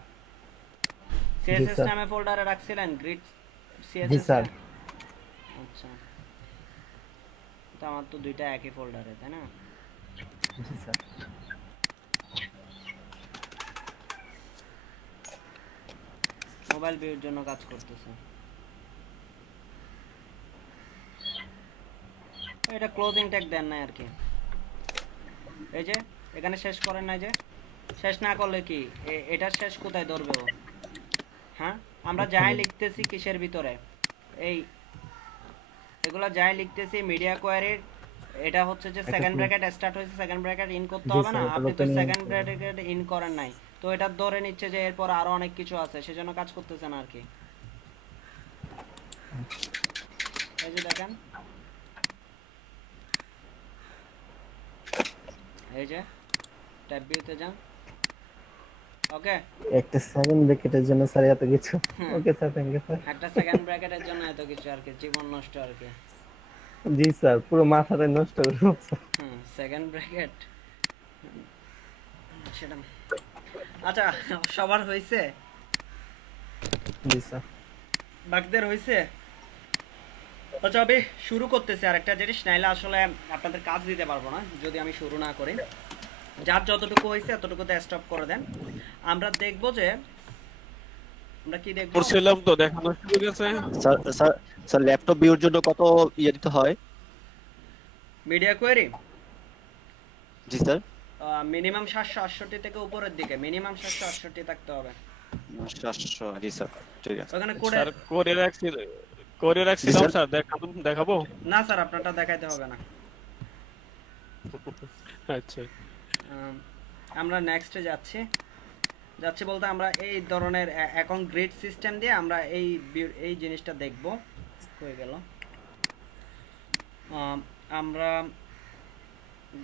CSS sir. নামে ফোল্ডারে রাখছিলেন গ্রিড জি সিএসএস? স্যার। আচ্ছা, তো আমার তো দুইটা একই ফোল্ডারে, তাই না? জি স্যার। মোবাইল ভিউর জন্য কাজ করতেছে। এটা ক্লোজিং ট্যাগ দেন না আর কি। এই যে এখানে শেষ করেন না, যে শেষ না করলে কি এটা শেষ কোথায় ধরবে ও? হ্যাঁ, আমরা যাই লিখতেছি কিসের ভিতরে, এই এগুলা যাই লিখতেছি মিডিয়া কোয়ারির, এটা হচ্ছে যে সেকেন্ড ব্র্যাকেট স্টার্ট হয়েছে, সেকেন্ড ব্র্যাকেট ইন করতে জি হবে না? স্যার, আপনি তো opening সেকেন্ড করতে ব্র্যাকেট ইন করেন নাই, তো এটা ধরে নিচ্ছে যে এরপর আরো অনেক কিছু আছে, সেজন্য কাজ করতেছে না আর কি। এই যে দেখেন, এই যে ট্যাব ভিউতে যান। ওকে, একটা সেকেন্ড ব্র্যাকেটের জন্য স্যার এত কিছু। হুম। Okay sir, thank you sir. একটা সেকেন্ড ব্র্যাকেটের জন্য এত কিছু আর কি, জীবন নষ্ট আর কি। জি স্যার, পুরো মাথাটা নষ্ট করে ফেলছে। হুম, সেকেন্ড ব্র্যাকেট সেটা। আচ্ছা, সবার হয়েছে? জি স্যার। বাকিদের হয়েছে? আচ্ছা, আমি শুরু করতেছি আরেকটা জিনিস, নাইলে আসলে আপনাদের কাজ দিতে পারবো না যদি আমি শুরু না করি। যার যতটুকু হয়েছে এতটুকুতে স্টপ করে দেন। আমরা দেখবো যে আমরা কি দেখবো। করছিলাম তো দেখানো শুরু গেছে। স্যার স্যার স্যার ল্যাপটপ ভিউর জন্য কত ইয়ে দিতে হয়? মিডিয়া কোয়েরি জি স্যার। মিনিমাম 768 থেকে উপরের দিকে মিনিমাম 768 থাকতে হবে। 700, জি স্যার, ঠিক আছে। ওখানে কোডে স্যার করে রাখছিলাম স্যার। স্যার, দেখাবো? না স্যার, আপনারটা দেখাইতে হবে না। আচ্ছা, আমরা নেক্সটে যাচ্ছি। যাচ্ছি বলতে আমরা এই ধরনের এখন গ্রিড সিস্টেম দিয়ে আমরা এই জিনিসটা দেখব। হয়ে গেল, আমরা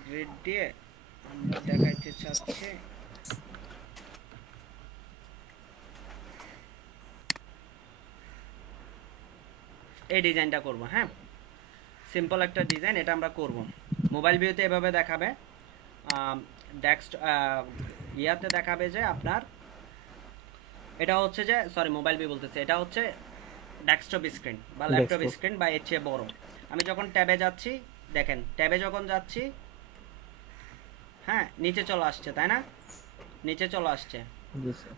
গ্রিড দিয়ে আমরা দেখাইতে চাচ্ছি এই ডিজাইনটা করব। হ্যাঁ, সিম্পল একটা ডিজাইন, এটা আমরা করব। মোবাইল ভিউতে এভাবে দেখাবে, ইয়াতে দেখাবে যে আপনার এটা হচ্ছে যে, সরি মোবাইল ভিউ বলতেছে, এটা হচ্ছে ডেস্কটপ স্ক্রিন বা ল্যাপটপ Desktop। স্ক্রিন বা এর চেয়ে বড়। আমি যখন ট্যাবে যাচ্ছি, দেখেন ট্যাবে যখন যাচ্ছি, হ্যাঁ নিচে চলে আসছে, তাই না? নিচে চলে আসছে, জি স্যার।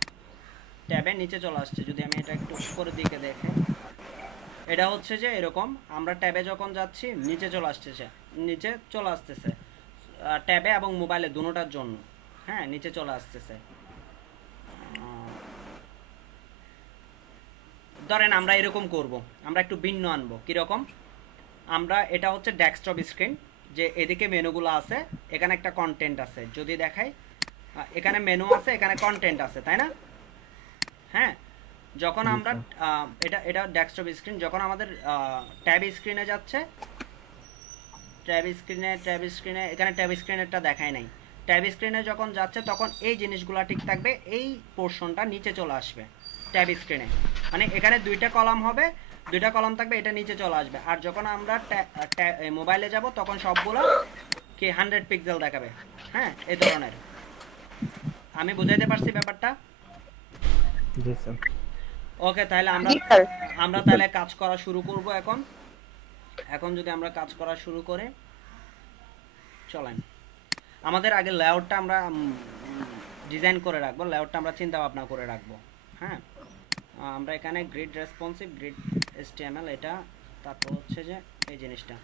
ট্যাবে নিচে চলে আসছে। যদি আমি এটা একটু উপরের দিকে দেখে, এটা হচ্ছে যে এরকম, আমরা ট্যাবে যখন যাচ্ছি নিচে চলে আসতেছে, নিচে চলে আসতেছে ট্যাবে এবং মোবাইলে দুটোটার জন্য। হ্যাঁ, নিচে চলে আসতেছে। ধরেন আমরা এরকম করব, আমরা একটু ভিন্ন আনবো কীরকম। আমরা এটা হচ্ছে ডেস্কটপ স্ক্রিন, যে এদিকে মেনুগুলো আছে, এখানে একটা কন্টেন্ট আছে, যদি দেখাই এখানে মেনু আছে, এখানে কন্টেন্ট আছে, তাই না? হ্যাঁ, যখন আমরা এটা এটা ডেস্কটপ স্ক্রিন, যখন আমাদের ট্যাব স্ক্রিনে যাচ্ছে, ট্যাব স্ক্রিনে এখানে ট্যাব স্ক্রিনেরটা দেখায় নাই, ট্যাব স্ক্রিনে যখন যাচ্ছে তখন এই জিনিসগুলো ঠিক থাকবে, এই পোর্শনটা নিচে চলে আসবে ট্যাব স্ক্রিনে, মানে এখানে দুইটা কলাম হবে, দুইটা কলাম থাকবে, এটা নিচে চলে আসবে। আর যখন আমরা মোবাইলে যাব তখন সবগুলো কি 100 পিক্সেল দেখাবে। হ্যাঁ, এই ধরনের। আমি বুঝাইতে পারছি ব্যাপারটা? জি স্যার। ওকে, তাহলে আমরা জি স্যার। আমরা তাহলে কাজ করা শুরু করব এখন। এখন যদি আমরা কাজ করা শুরু করে চলেন, আমাদের আগে লেআউটটা আমরা ডিজাইন করে রাখবো, লেআউটটা আমরা চিন্তা ভাবনা করে রাখবো। হ্যাঁ, আমরা এখানে গ্রিড রেসপন্সিভ, গ্রিড HTML এটা, তারপর হচ্ছে যে এই জিনিসটা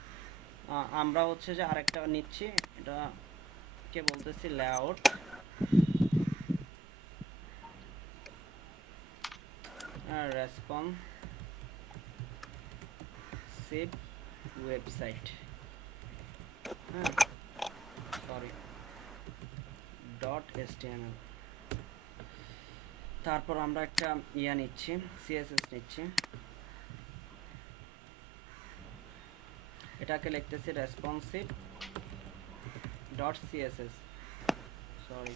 আমরা হচ্ছে যে আরেকটা নিচ্ছি, এটা কে বলতেছি লেআউট, রেসপন্সিভ ওয়েবসাইট, হ্যাঁ সরি .html। তারপর আমরা একটা ইয়া নিচ্ছি, CSS নিচ্ছি, এটাকে লিখতেছি রেসপন্সিভ .css, সরি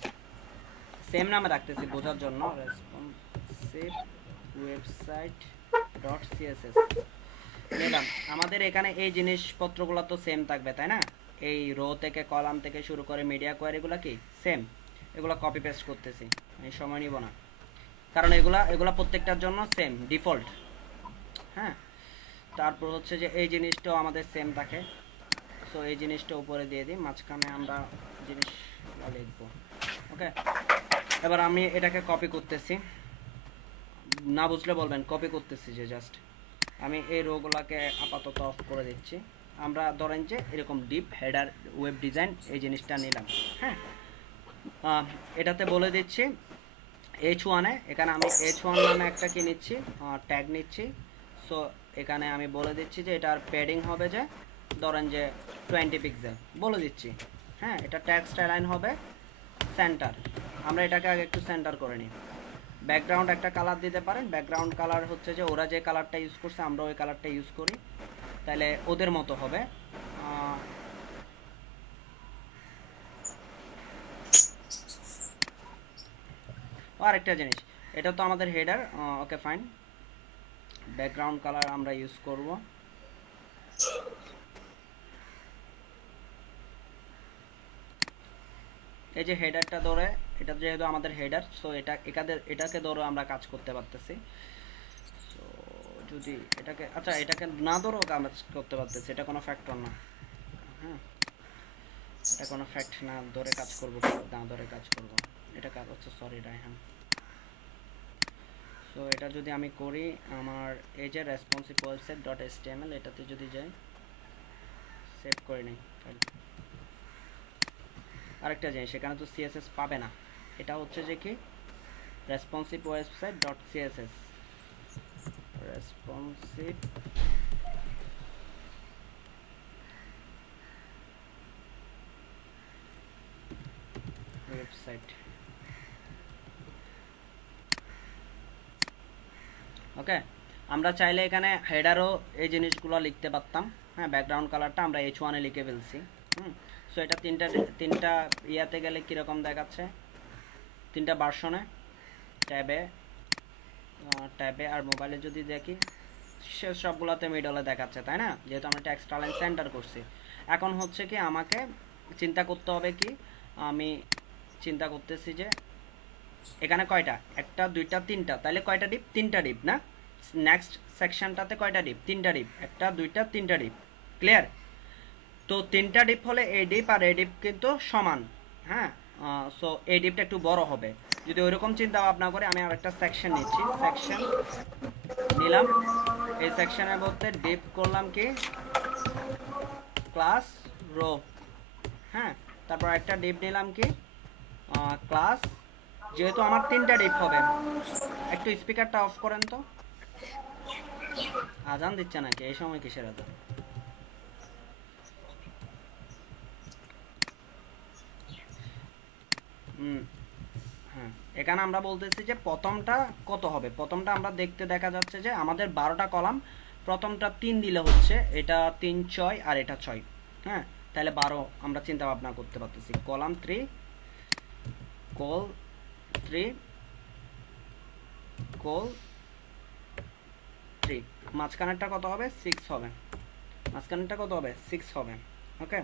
সেম নামে রাখতেছি বোঝার জন্য, রেসপন্সিভ ওয়েবসাইট .css নিলাম। আমাদের এখানে এই জিনিসপত্রগুলো তো সেম থাকবে, তাই না? এই রো থেকে কলাম থেকে শুরু করে মিডিয়া কোয়ারিগুলো কি সেম, এগুলো কপি পেস্ট করতেছি, আমি সময় নিব না, কারণ এগুলা প্রত্যেকটার জন্য সেম ডিফল্ট। হ্যাঁ, তারপর হচ্ছে যে এই জিনিসটাও আমাদের সেম থাকে, সো এই জিনিসটা উপরে দিয়ে দিই, মাঝখানে আমরা জিনিসগুলো লিখব। ওকে, এবার আমি এটাকে কপি করতেছি, না বুঝলে বলবেন, কপি করতেছি যে জাস্ট আমি এই রোগুলোকে আপাতত অফ করে দিচ্ছি। আমরা ধরেন যে এরকম ডিপ হেডার ওয়েব ডিজাইন এই জিনিসটা নিলাম। হ্যাঁ, এটাতে বলে দিচ্ছি H1 এ, এখানে আমি H1 নামে একটা কি নিচ্ছি, ট্যাগ নিচ্ছি। সো এখানে আমি বলে দিচ্ছি যে এটার প্যাডিং হবে যে ধরেন যে 20 পিক্সেল বলে দিচ্ছি। হ্যাঁ, এটা ট্যাগ স্টাইলাইন হবে সেন্টার, আমরা এটাকে আগে একটু সেন্টার করে নিই। ব্যাকগ্রাউন্ড একটা কালার দিতে পারেন, ব্যাকগ্রাউন্ড কালার হচ্ছে যে ওরা যে কালারটা ইউজ করছে আমরা ওই কালারটা ইউজ করি, তাহলে ওদের মতো হবে। আরেকটা জিনিস, এটা তো আমাদের header, okay fine, background colour আমরা ইউজ করব। এই যে হেডারটা ধরে, এটা যেহেতু আমাদের হেডার, সো এটাকে ধরে আমরা কাজ করতে পারতেছি। সো যদি এটাকে, আচ্ছা এটাকে না ধরেও কাজ করতে পারতেছি, এটা কোনো ফ্যাক্টর না। হ্যাঁ, এটা কোনো ফ্যাক্ট না, ধরে কাজ করব না ধরে কাজ করব, এটা কাজ হচ্ছে, সরি রায়হান। সো এটা যদি আমি করি, আমার এই যে রেসপন্সিভ ওয়েবসাইট .html এটাতে যদি যাই, সেভ করে নিই ফাইল। আরেকটা জিনিস, এখানে তো CSS পাবে না, এটা হচ্ছে যে কি responsive website .css, responsive website. Okay, আমরা চাইলে এখানে হেডারও এই জিনিসগুলো লিখতে পারতাম। হ্যাঁ, ব্যাকগ্রাউন্ড কালারটা আমরা H1 এ লিখে ফেলছি। সো এটা তিনটা ইয়াতে গেলে কীরকম দেখাচ্ছে, তিনটা ভার্সনে, ট্যাবে আর মোবাইলে যদি দেখি, সে সবগুলোতে মিডলে দেখাচ্ছে, তাই না? যেহেতু আমরা টেক্সট লাইন সেন্টার করছি। এখন হচ্ছে কি আমাকে চিন্তা করতে হবে কি, আমি চিন্তা করতেছি যে এখানে কয়টা, একটা দুইটা তিনটা, তাহলে কয়টা ডিপ, তিনটা ডিপ না? নেক্সট সেকশনটাতে কয়টা ডিপ, তিনটা ডিপ, একটা দুইটা তিনটা ডিপ, ক্লিয়ার? তো তিনটা ডিপ হলে এই ডিপ আর এই ডিপ কিন্তু সমান। হ্যাঁ, সো এই ডিপটা একটু বড় হবে। যদি ওইরকম চিন্তা ভাবনা করে আমি আরেকটা সেকশন নিচ্ছি, সেকশন নিলাম, এই সেকশনের মধ্যে ডিপ করলাম কি ক্লাস রো। হ্যাঁ, তারপর একটা ডিপ নিলাম কি ক্লাস, যেহেতু আমার তিনটা ডিপ হবে। একটু স্পিকারটা অফ করেন তো। আজান দিচ্ছে নাকি এই সময়? কিসের আজান? হুম, হ্যাঁ, এখানে আমরা বলতেছি যে প্রথমটা কত হবে। প্রথমটা আমরা দেখতে দেখা যাচ্ছে যে আমাদের 12টা কলাম, প্রথমটা 3 দিলে হচ্ছে এটা 3 6 আর এটা 6। হ্যাঁ, তাহলে 12 আমরা চিন্তা ভাবনা করতে পারতেছি। কলাম 3 কল 3 কল 3, মাঝখানেরটা কত হবে? 6 হবে। মাঝখানেরটা কত হবে? 6 হবে। ওকে,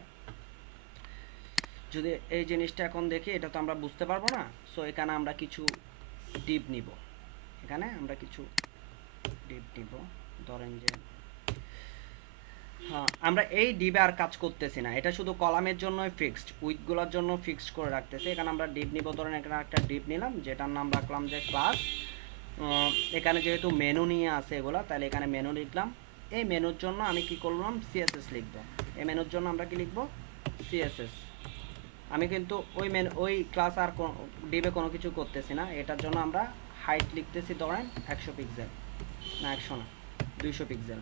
যদি এই জিনিসটা এখন দেখি এটা তো আমরা বুঝতে পারবো না। সো এখানে আমরা কিছু ডিপ নিব, এখানে আমরা কিছু ডিপ নিব। ধরেন যে হ্যাঁ, আমরা এই ডিপে আর কাজ করতেছি না, এটা শুধু কলামের জন্যই ফিক্সড, উইথগুলোর জন্য ফিক্সড করে রাখতেছি। এখানে আমরা ডিপ নিব, ধরেন এখানে একটা ডিপ নিলাম যেটার নাম রাখলাম যে ক্লাস। এখানে যেহেতু মেনু নিয়ে আছে এগুলা, তাহলে এখানে মেনু লিখলাম। এই মেনুর জন্য আমি কি করলাম? সিএসএস লিখব। এই মেনুর জন্য আমরা কি লিখব? সিএসএস। আমি কিন্তু ওই ক্লাস আর ডিবে কোনো কিছু করতেছি না। এটার জন্য আমরা হাইট লিখতেছি ধরেন 100 পিক্সেল, না 100 না, 200 পিক্সেল।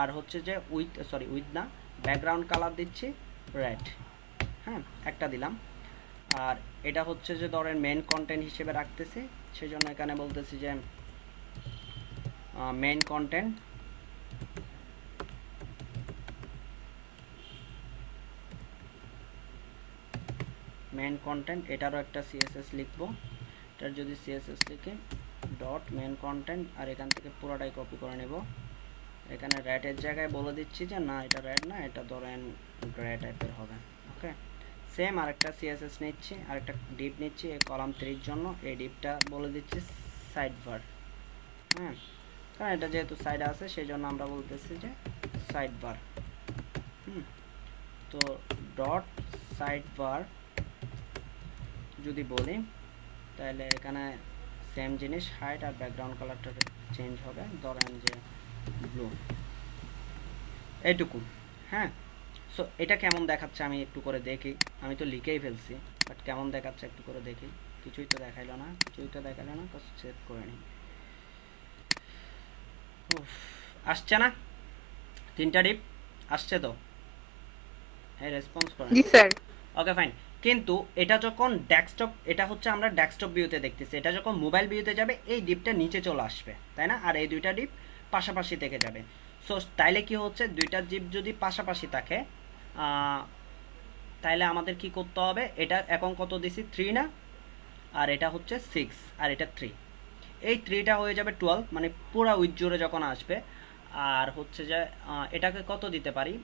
আর হচ্ছে যে উইথ না, ব্যাকগ্রাউন্ড কালার দিচ্ছি রেড। হ্যাঁ, একটা দিলাম। আর এটা হচ্ছে যে ধরেন মেন কন্টেন্ট হিসেবে রাখতেছি, সেজন্য এখানে বলতেছি যে মেন কন্টেন্ট মেন কন্টেন্ট, এটারও একটা সিএসএস লিখবো। এটার যদি সিএসএস লিখে ডট মেন কন্টেন্ট, আর এখান থেকে পুরোটাই কপি করে নেব। এখানে রেডের জায়গায় বলে দিচ্ছি যে না, এটা রেড না, এটা ধরেন গ্রে টাইপের হবে। ওকে, সেম আরেকটা সিএসএস নিচ্ছি, আরেকটা ডিপ নিচ্ছি এই কলাম 3 জন্য। এই ডিপটা বলে দিচ্ছি সাইড ভার। হ্যাঁ, কারণ এটা যেহেতু সাইডে আছে সেই জন্য আমরা বলতেছি যে সাইড ভার। তো ডট সাইড ভার যদি বলি, তাহলে এখানে সেম জিনিস, হাইট আর ব্যাকগ্রাউন্ড কালারটা চেঞ্জ হবে, ধরেন যে ব্লু, এইটুকু। হ্যাঁ, সো এটা কেমন দেখাচ্ছে আমি একটু করে দেখি। আমি তো লিখেই ফেলছি, বাট কেমন দেখাচ্ছে একটু করে দেখি। কিছুই তো দেখাইলো না, সেভ করে নিই। আসছে না? 3টা ডিপ আসছে তো? হ্যাঁ, রেসপন্স করে। জি স্যার। ওকে, ফাইন। কিন্তু এটা যখন ডেস্কটপ, এটা হচ্ছে আমরা ডেস্কটপ ভিউতে দেখতেছি, এটা যখন মোবাইল ভিউতে যাবে এই ডিপটা নিচে চলে আসবে, তাই না? আর এই দুইটা ডিপ পাশাপাশি থেকে যাবে। সো তাইলে কি হচ্ছে, দুইটা ডিপ যদি পাশাপাশি থাকে তাইলে আমাদের কি করতে হবে? এটা এখন কত দিছি? 3 না? আর এটা হচ্ছে 6, আর এটা 3। এই 3টা হয়ে যাবে 12, মানে পুরো উইথ জোরে যখন আসবে। আর হচ্ছে যে এটাকে কত দিতে পারি?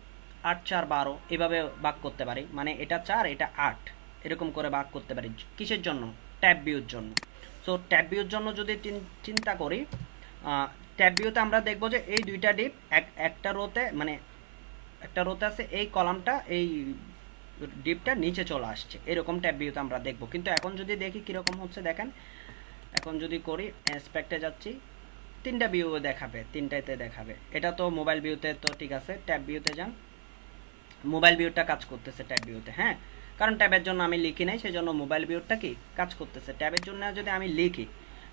8 4 12 এভাবে ভাগ করতে পারি, মানে এটা 4 এটা 8 এরকম করে ভাগ করতে পারি। কিসের জন্য? ট্যাব ভিউর জন্য। সো ট্যাব ভিউর জন্য যদি চিন্তা করি, ট্যাব ভিউতে আমরা দেখব যে এই দুইটা ডিপ একটা রোতে, মানে একটা রোতে আছে, এই কলামটা এই ডিপটা নিচে চলে আসছে, এরকম ট্যাব ভিউতে আমরা দেখব। কিন্তু এখন যদি দেখি কীরকম হচ্ছে দেখেন, এখন যদি করি অ্যাসপেক্টে যাচ্ছি, 3টা ভিউ দেখাবে, 3টাতে দেখাবে। এটা তো মোবাইল ভিউতে তো ঠিক আছে, ট্যাব ভিউতে যান। মোবাইল ভিউটা কাজ করতেছে ট্যাব ভিউতে। হ্যাঁ, কারণ ট্যাবের জন্য আমি লিখি নাই, সেই জন্য মোবাইল ভিউটা কি কাজ করতেছে। ট্যাবের জন্য যদি আমি লিখি,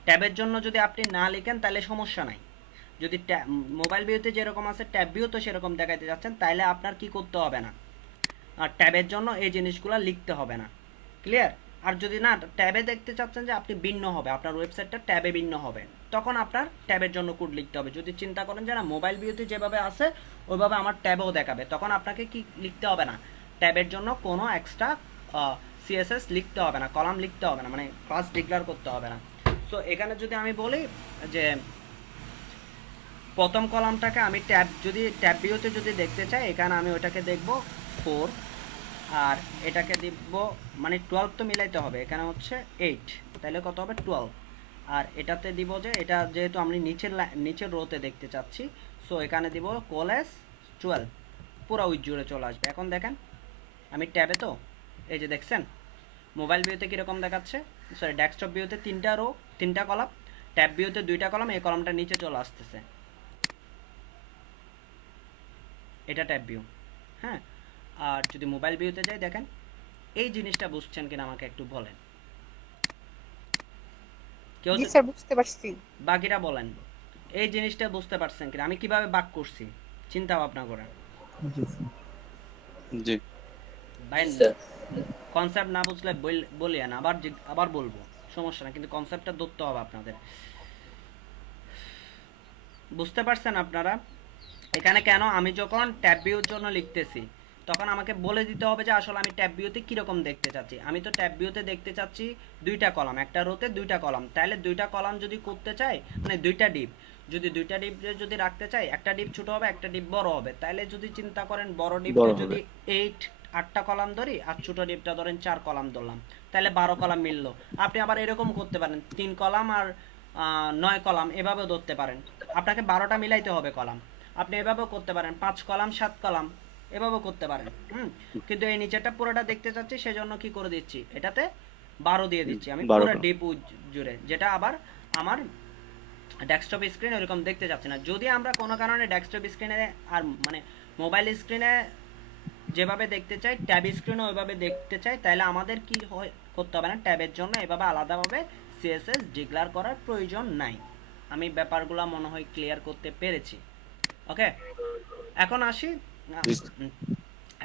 ট্যাবের জন্য যদি আপনি না লিখেন তাহলে সমস্যা নাই। যদি মোবাইল ভিউতে যেরকম আছে ট্যাব ভিউ তো সেরকম দেখাইতে যাচ্ছেন, তাহলে আপনার কি করতে হবে না, আর ট্যাবের জন্য এই জিনিসগুলো লিখতে হবে না। ক্লিয়ার? আর যদি না ট্যাবে দেখতে চাচ্ছেন যে আপনি ভিন্ন হবে, আপনার ওয়েবসাইটটা ট্যাবে ভিন্ন হবে, তখন আপনার ট্যাবের জন্য কোড লিখতে হবে। যদি চিন্তা করেন যে না, মোবাইল ভিউতে যেভাবে আছে ওইভাবে আমার ট্যাবেও দেখাবে, তখন আপনাকে কি লিখতে হবে না, ট্যাবের জন্য কোনো এক্সট্রা সিএসএস লিখতে হবে না, কলাম লিখতে হবে না, মানে ক্লাস ডিক্লেয়ার করতে হবে না। সো এখানে যদি আমি বলি যে প্রথম কলামটাকে আমি ট্যাব ভিউতে যদি দেখতে চাই, এখানে আমি ওটাকে দেখব 4, আর এটাকে দিব, মানে 12 তো মিলাইতে হবে, এখানে হচ্ছে 8, তাহলে কত হবে? 12। আর এটাতে দিব যে এটা যেহেতু আমি নিচের রোতে দেখতে চাচ্ছি, সো এখানে দিব কোলেস 12, পুরো উইথ জুড়ে চলে আসবে। এখন দেখেন আমি ট্যাবে তো, এই যে দেখছেন মোবাইল ভিউতে কীরকম দেখাচ্ছে, সরি ডেস্কটপ ভিউতে 3টা রো 3টা কলাম, ট্যাব ভিউতে 2টা কলাম, এই কলামটা নিচে চলে আসতেছে, এটা ট্যাব ভিউ। হ্যাঁ, আর যদি মোবাইল ভিউতে যাই, দেখেন এই জিনিসটা বুঝছেন কিনা আমাকে একটু বলেন। কেউ জি স্যার, বুঝতে পারছি। বাকিরা বলেন, এই জিনিসটা বুঝতে পারছেন কিনা, আমি কিভাবে বাক করছি চিন্তা ভাবনা করে। জি স্যার। জি ভাই জি স্যার। কনসেপ্ট না বুঝলে বলিয়েন, আবার বলবো, সমস্যা না, কিন্তু কনসেপ্টটা ধরতে হবে আপনাদের। বুঝতে পারছেন আপনারা? এখানে কেন আমি যখন ট্যাব ভিউর জন্য লিখতেছি তখন আমাকে বলে দিতে হবে যে আসলে আমি ট্যাব ভিউতে কীরকম দেখতে চাচ্ছি। আমি তো ট্যাব ভিউতে দেখতে চাচ্ছি দুইটা কলাম, একটা রোতে দুইটা কলাম। তাহলে দুইটা কলাম যদি করতে চাই, মানে দুইটা ডিপ, যদি দুইটা ডিপ যদি রাখতে চাই, একটা ডিপ ছোট হবে একটা ডিপ বড় হবে। তাহলে যদি চিন্তা করেন বড় ডিপটা বড় হবে। যদি 8টা কলাম ধরি আর ছোট ডিপটা ধরেন 4 কলাম ধরলাম, তাহলে 12 কলাম মিললো। আপনি আবার এরকম করতে পারেন 3 কলাম আর 9 কলাম এভাবেও ধরতে পারেন। আপনাকে 12টা মিলাইতে হবে কলাম। আপনি এভাবেও করতে পারেন 5 কলাম 7 কলাম এভাবেও করতে পারেন। কিন্তু এই নিচেরটা পুরোটা দেখতে চাচ্ছি, সেজন্য কি করে দিচ্ছি, এটাতে 12 দিয়ে দিচ্ছি আমি 12 পুরো ডিপ জুড়ে, যেটা আবার আমার ডেস্কটপ স্ক্রিন এরকম দেখতে যাচ্ছে না। যদি আমরা কোনো কারণে ডেস্কটপ স্ক্রিনে আর মানে মোবাইল স্ক্রিনে যেভাবে দেখতে চাই ট্যাব স্ক্রিনও ওইভাবে দেখতে চাই, তাহলে আমাদের কি করতে হবে না, ট্যাবের জন্য এভাবে আলাদাভাবে সিএসএস ডিক্লেয়ার করার প্রয়োজন নাই। আমি ব্যাপারগুলো মনে হয় ক্লিয়ার করতে পেরেছি। ওকে, এখন আসি জি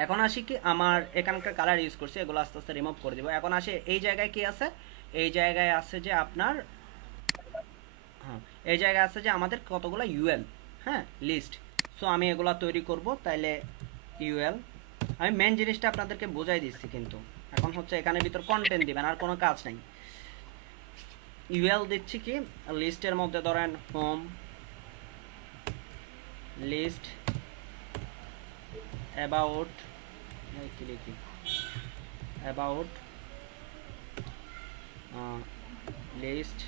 এখন আসি কি আমার এখানকার কালার ইউজ করছি, এগুলো আস্তে আস্তে রিমুভ করে দিব। এখন আসি এই জায়গায় কি আছে, এই জায়গায় আছে যে আপনার হ্যাঁ, এই জায়গায় আছে যে আমাদের কতগুলো ইউএল, হ্যাঁ লিস্ট। সো আমি এগুলা তৈরি করব, তাইলে ইউএল আমি মেন জিনিসটা আপনাদেরকে বোঝাই দিচ্ছি, কিন্তু এখন হচ্ছে এখানে ভিতর কন্টেন্ট দিবেন, আর কোনো কাজ নাই। ইউএল দিচ্ছি কি লিস্টের মধ্যে ধরেন হোম লিস্ট অ্যাবাউট, কি লিখি অ্যাবাউট লিস্ট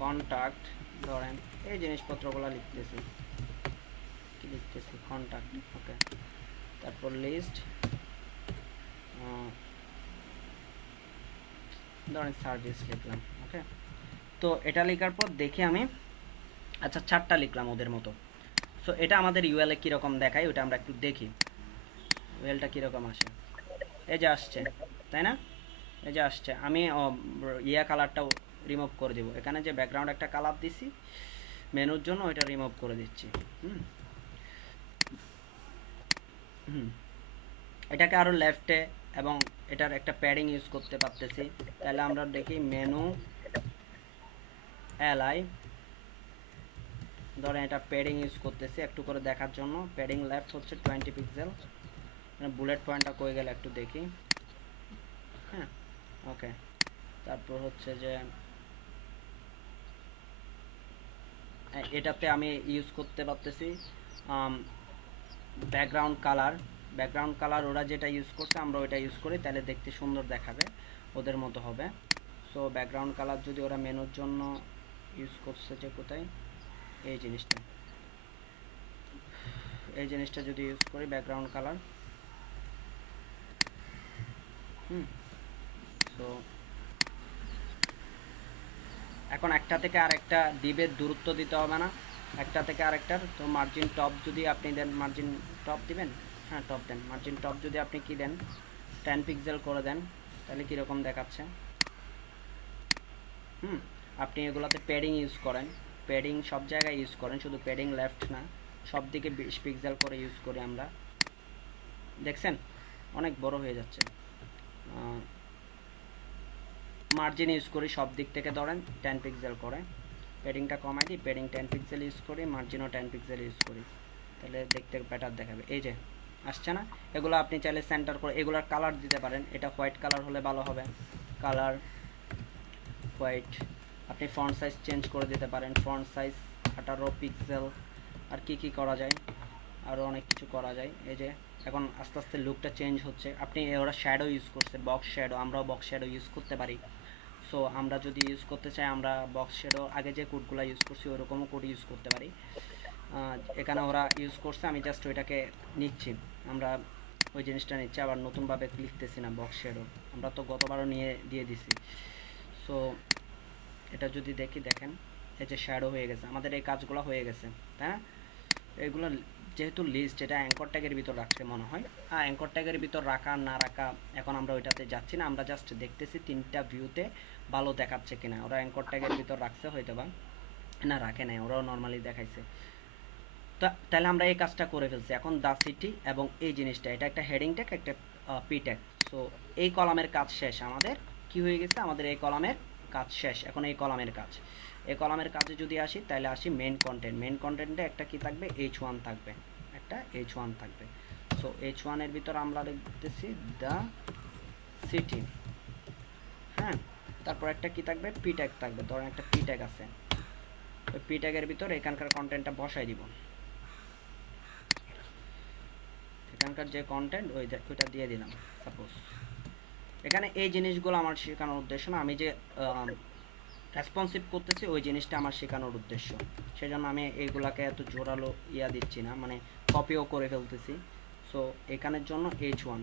কন্ট্যাক্ট, ধরেন এই জিনিসপত্রগুলো লিখতেছি, কি লিখতেছি কন্ট্যাক্ট। ওকে, তারপর লিস্ট ধরেন সার্ভিস লিখলাম। ওকে, তো এটা লেখার পর দেখি আমি, আচ্ছা 4টা লিখলাম ওদের মতো। সো এটা আমাদের ইউএলে কীরকম দেখায় ওটা আমরা একটু দেখি, ইউএলটা কীরকম আসে। এই যে আসছে, তাই না? এই যে আসছে। আমি ইয়া কালারটাও রিমুভ করে দেবো, এখানে যে ব্যাকগ্রাউন্ড একটা কালার দিছি মেনুর জন্য ওইটা রিমুভ করে দিচ্ছি। এটাকে আরও লেফটে এবং এটার একটা প্যাডিং ইউজ করতে পারতেছি। তাহলে আমরা দেখি মেনু এলআই, ধরেন এটা প্যাডিং ইউজ করতেছি একটু করে দেখার জন্য। প্যাডিং লেফট হচ্ছে 20 পিক্সেল, বুলেট পয়েন্টটা কই গেল একটু দেখি। হ্যাঁ, ওকে, তারপর হচ্ছে যে এটাতে আমি ইউজ করতে পারতেছি ব্যাকগ্রাউন্ড কালার ওরা যেটা ইউজ করছে আমরা ওইটা ইউজ করি, তাহলে দেখতে সুন্দর দেখাবে, ওদের মতো হবে। সো ব্যাকগ্রাউন্ড কালার যদি ওরা মেনুর জন্য ইউজ করছে, যে কোথায় এই জিনিসটা যদি ইউজ করি ব্যাকগ্রাউন্ড কালার, সো এখন একটা থেকে আরেকটা ডিবের দূরত্ব দিতে হবে না, একটা থেকে আরেকটার। তো মার্জিন টপ যদি আপনি দেন, মার্জিন টপ দিবেন, হ্যাঁ টপ দেন, মার্জিন টপ যদি আপনি কি দেন 10 পিক্সেল করে দেন, তাহলে কীরকম দেখাচ্ছে। আপনি এগুলোতে প্যাডিং ইউজ করেন, প্যাডিং সব জায়গায় ইউজ করেন, শুধু প্যাডিং লেফট না, সব দিকে 20 পিক্সেল করে ইউজ করি আমরা। দেখছেন অনেক বড় হয়ে যাচ্ছে। মার্জিন ইউজ করি সব দিক থেকে ধরেন 10 পিক্সেল করে, প্যাডিংটা কমাই দিই, প্যাডিং 10 পিক্সেল ইউজ করি, মার্জিনও 10 পিক্সেল ইউজ করি, তাহলে দেখতে বেটার দেখাবে। এই যে আসছে না, এগুলো আপনি চাইলে সেন্টার করে এগুলার কালার দিতে পারেন। এটা হোয়াইট কালার হলে ভালো হবে, কালার হোয়াইট। আপনি ফন্ট সাইজ চেঞ্জ করে দিতে পারেন, ফন্ট সাইজ 18 পিক্সেল। আর কি করা যায়, আরও অনেক কিছু করা যায়। এই যে এখন আস্তে আস্তে লুকটা চেঞ্জ হচ্ছে। আপনি ওরা শ্যাডো ইউজ করছে, বক্স শ্যাডো, আমরাও বক্স শ্যাডো ইউজ করতে পারি। সো আমরা যদি ইউজ করতে চাই, আমরা বক্স শ্যাডো আগে যে কোডগুলো ইউজ করছি ওরকমও কোড ইউজ করতে পারি। এখানে ওরা ইউজ করছে, আমি জাস্ট ওইটাকে নিচ্ছি, আমরা ওই জিনিসটা নিচ্ছি, আবার নতুনভাবে লিখতেছি না বক্স শ্যাডো, আমরা তো গতবারও দিয়ে দিছি। সো এটা যদি দেখি, দেখেন এই যে শ্যাডো হয়ে গেছে, আমাদের এই কাজগুলো হয়ে গেছে, তাই না? এগুলো যেহেতু লিস্ট এটা অ্যাঙ্কর ট্যাগের ভিতর রাখতে মনে হয়, অ্যাঙ্কর ট্যাগের ভিতর রাখা না রাখা এখন আমরা ওইটাতে যাচ্ছি না, আমরা জাস্ট দেখতেছি তিনটা ভিউতে ভালো দেখাচ্ছে কিনা। ওরা অ্যাঙ্কর ট্যাগের ভিতর রাখছে হয়তো বা, না রাখে নাই, ওরাও নর্মালি দেখাইছে। তাহলে আমরা এই কাজটা করে ফেলছি। এখন দা সিটি এবং এই জিনিসটা, এটা একটা হেডিং ট্যাগ, একটা পি ট্যাগ। সো এই কলামের কাজ শেষ আমাদের। কি হয়ে গেছে আমাদের এই কলামের কাজ শেষ। এখন এই কলামের কাজ, এই কলামের কাজে যদি আসি তাহলে আসি মেন কন্টেন্ট। মেন কন্টেন্টে একটা কি থাকবে, H1 থাকবে, একটা H1 থাকবে। সো H1 এর ভিতর আমরা লিখতেছি দা সিটি, হ্যাঁ। তারপর একটা কি থাকবে, পি ট্যাগ থাকবে, ধরেন একটা পি ট্যাগ আছে, ওই পি ট্যাগের ভিতর এখানকার কন্টেন্টটা বসাই দিব। এখানকার যে কন্টেন্ট ওইটা দিয়ে দিলাম সাপোজ। এখানে এই জিনিসগুলো আমার শেখানোর উদ্দেশ্য না, আমি যে রেসপন্সিভ করতেছি ওই জিনিসটা আমার শেখানোর উদ্দেশ্য। সেজন্য আমি এইগুলাকে এত জোরালো দিচ্ছি না, মানে কপিও করে ফেলতেছি। সো এখানের জন্য H1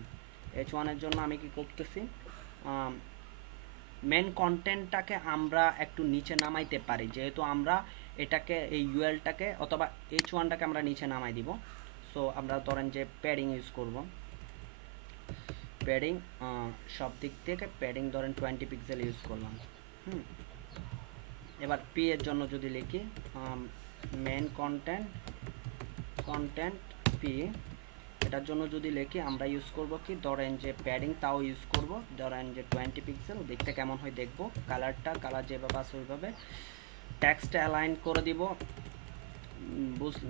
এর জন্য আমি কি করতেছি, মেন কন্টেন্টটাকে আমরা একটু নিচে নামাইতে পারি, যেহেতু আমরা এটাকে এই ইউএলটাকে অথবা H1টাকে আমরা নিচে নামাই দিব। সো আমরা ধরেন যে প্যাডিং ইউজ করব, প্যাডিং সব দিক থেকে প্যাডিং ধরেন 20 পিক্সেল ইউজ করলাম। এবার পি এর জন্য যদি লিখি মেন কন্টেন্ট পি, এটার জন্য যদি লিখি আমরা ইউজ করব কি, ধরেন যে প্যাডিং তাও ইউজ করব, ধরেন যে 20 পিক্সেল। দেখতে কেমন হয় দেখবো, কালার যেভাবে আছে ওইভাবে। টেক্সট অ্যালাইন করে দিব,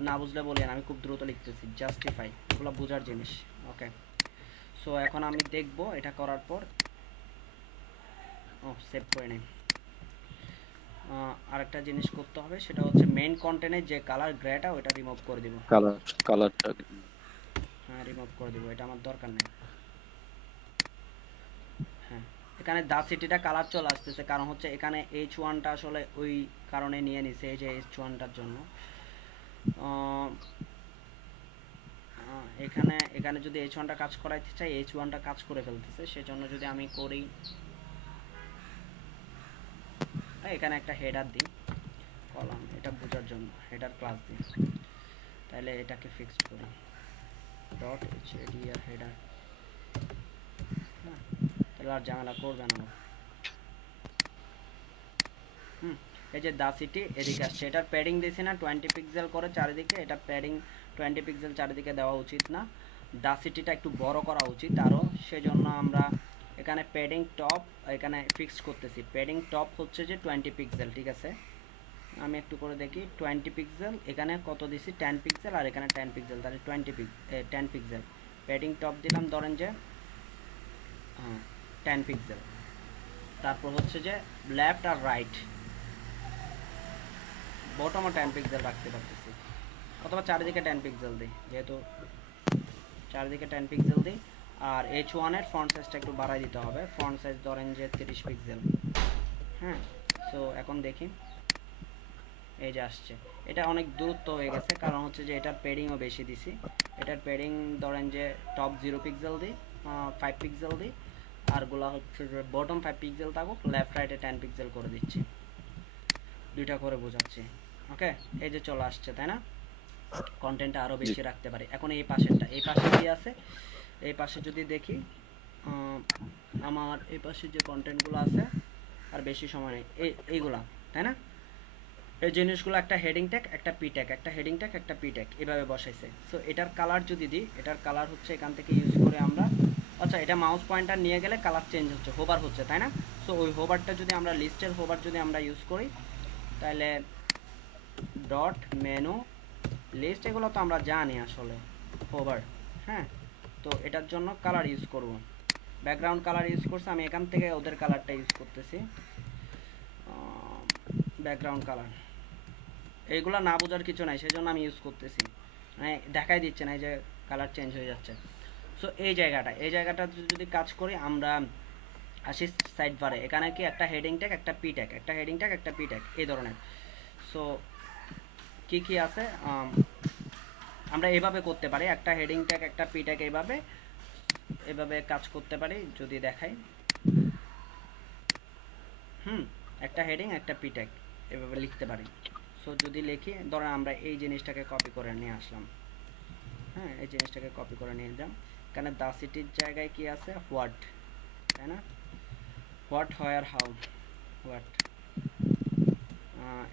না বুঝলে বলেন, আমি খুব দ্রুত লিখতেছি। জাস্টিফাই, এগুলো বোঝার জিনিস, ওকে। সো এখন আমি দেখব এটা করার পর, সেভ করে নিই। আরেকটা জিনিস করতে হবে, সেটা হচ্ছে মেইন কন্টেন্টের যে কালার গ্রেটা ওটা রিমুভ করে দিব। কালারটা হ্যাঁ রিমুভ করে দিব, এটা আমার দরকার নেই। হ্যাঁ এখানে দা সিটিটা কালার চলে আসতেছে, কারণ হচ্ছে এখানে H1টা আসলে ওই কারণে নিয়ে নিছে, এই যে H1টার জন্য। এখানে যদি H1টা কাজ করাইতে চাই, H1টা কাজ করে ফেলতেছে। সেজন্য যদি আমি করি, এখানে একটা হেডার দিই কলাম, এটা বোঝার জন্য হেডার ক্লাস দিই। তাহলে এটাকে ফিক্সড করি ডট এইচডিআর হেডার, হ্যাঁ তাহলে আর ঝামেলা করবে না। এই যে দা সিটি এদিকে আসছে, এটার প্যাডিং দিয়েছি না 20 পিক্সেল করে চারিদিকে, এটা প্যাডিং 20 পিক্সেল চারিদিকে দেওয়া উচিত না, দা সিটিটা একটু বড় করা উচিত আরও। সেজন্য আমরা এখানে প্যাডিং টপ এখানে ফিক্স করতেছি। প্যাডিং টপ হচ্ছে যে 20 পিক্সেল, ঠিক আছে। আমি একটু করে দেখি 20 পিক্সেল, এখানে কত দিছি 10 পিক্সেল, আর এখানে 10 পিক্সেল, তাহলে 10 পিক্সেল। প্যাডিং টপ দিলাম ধরেন যে 10 পিক্সেল। তারপর হচ্ছে যে লেফট আর রাইট বটমও 10 পিক্সেল রাখতে পারতেছি, অথবা চারিদিকে 10 পিক্সেল দিই, যেহেতু চারিদিকে 10 পিক্সেল দিই। আর H1 এর ফন্ট সাইজটা একটু বাড়াই দিতে হবে, ফন্ট সাইজ ধরেন যে 30 পিক্সেল, হ্যাঁ। সো এখন দেখি এই যে আসছে, এটা অনেক দূরত্ব হয়ে গেছে, কারণ হচ্ছে যে এটার প্যাডিংও বেশি দিছি। এটার প্যাডিং ধরেন যে টপ 0 পিক্সেল দিই, 5 পিক্সেল দিই, আরগুলা হচ্ছে যে বটম 5 পিক্সেল থাকুক, লেফট রাইটে 10 পিক্সেল করে দিচ্ছি, দুইটা করে বোঝাচ্ছি, ওকে। এই যে চলে আসছে, তাই না? কন্টেন্টটা আরও বেশি রাখতে পারি। এখন এই পাশেরটা, এই পাশে কি আছে, এই পাশে যদি দেখি আমার এই পাশে যে কন্টেন্টগুলো আছে, আর বেশি সময় নেই, এইগুলা, তাই না? এই জিনিসগুলো একটা হেডিং ট্যাগ, একটা পি ট্যাগ, একটা হেডিং ট্যাগ, একটা পি ট্যাগ, এভাবে বসাইছে। সো এটার কালার যদি দিই, এটার কালার হচ্ছে এখান থেকে ইউজ করে আমরা, আচ্ছা এটা মাউস পয়েন্টার নিয়ে গেলে কালার চেঞ্জ হচ্ছে, হোভার হচ্ছে, তাই না? সো ওই হোভারটা যদি আমরা লিস্টের হোভার যদি আমরা ইউজ করি, তাহলে ডট মেনু লিস্ট, এগুলো তো আমরা জানি আসলে হোভার, হ্যাঁ। তো এটার জন্য কালার ইউজ করব, ব্যাকগ্রাউন্ড কালার ইউজ করছে, আমি এখান থেকে ওদের কালারটা ইউজ করতেছি, ব্যাকগ্রাউন্ড কালার। এইগুলো না বোঝার কিছু নাই, সেই জন্য আমি ইউজ করতেছি, মানে দেখাই দিচ্ছে না এই যে কালার চেঞ্জ হয়ে যাচ্ছে। সো এই জায়গাটা যদি কাজ করি, আমরা আসি সাইড বারে, এখানে কি একটা হেডিং ট্যাগ, একটা পি ট্যাগ, একটা হেডিং ট্যাগ, একটা পি ট্যাগ, এই ধরনের। সো কি আছে, আমরা এভাবে করতে পারি, একটা হেডিং ট্যাগ, একটা পি ট্যাগ, এভাবে কাজ করতে পারি। যদি দেখাই, একটা হেডিং, একটা পি ট্যাগ, এভাবে লিখতে পারি। সো যদি লিখি, ধরেন আমরা এই জিনিসটাকে কপি করে নিয়ে আসলাম, হ্যাঁ, এই জিনিসটাকে কপি করে নিয়ে যাম। এখানে দ্য সিটির জায়গায় কি আছে, হোয়াট, তাই না? What, where, how, what.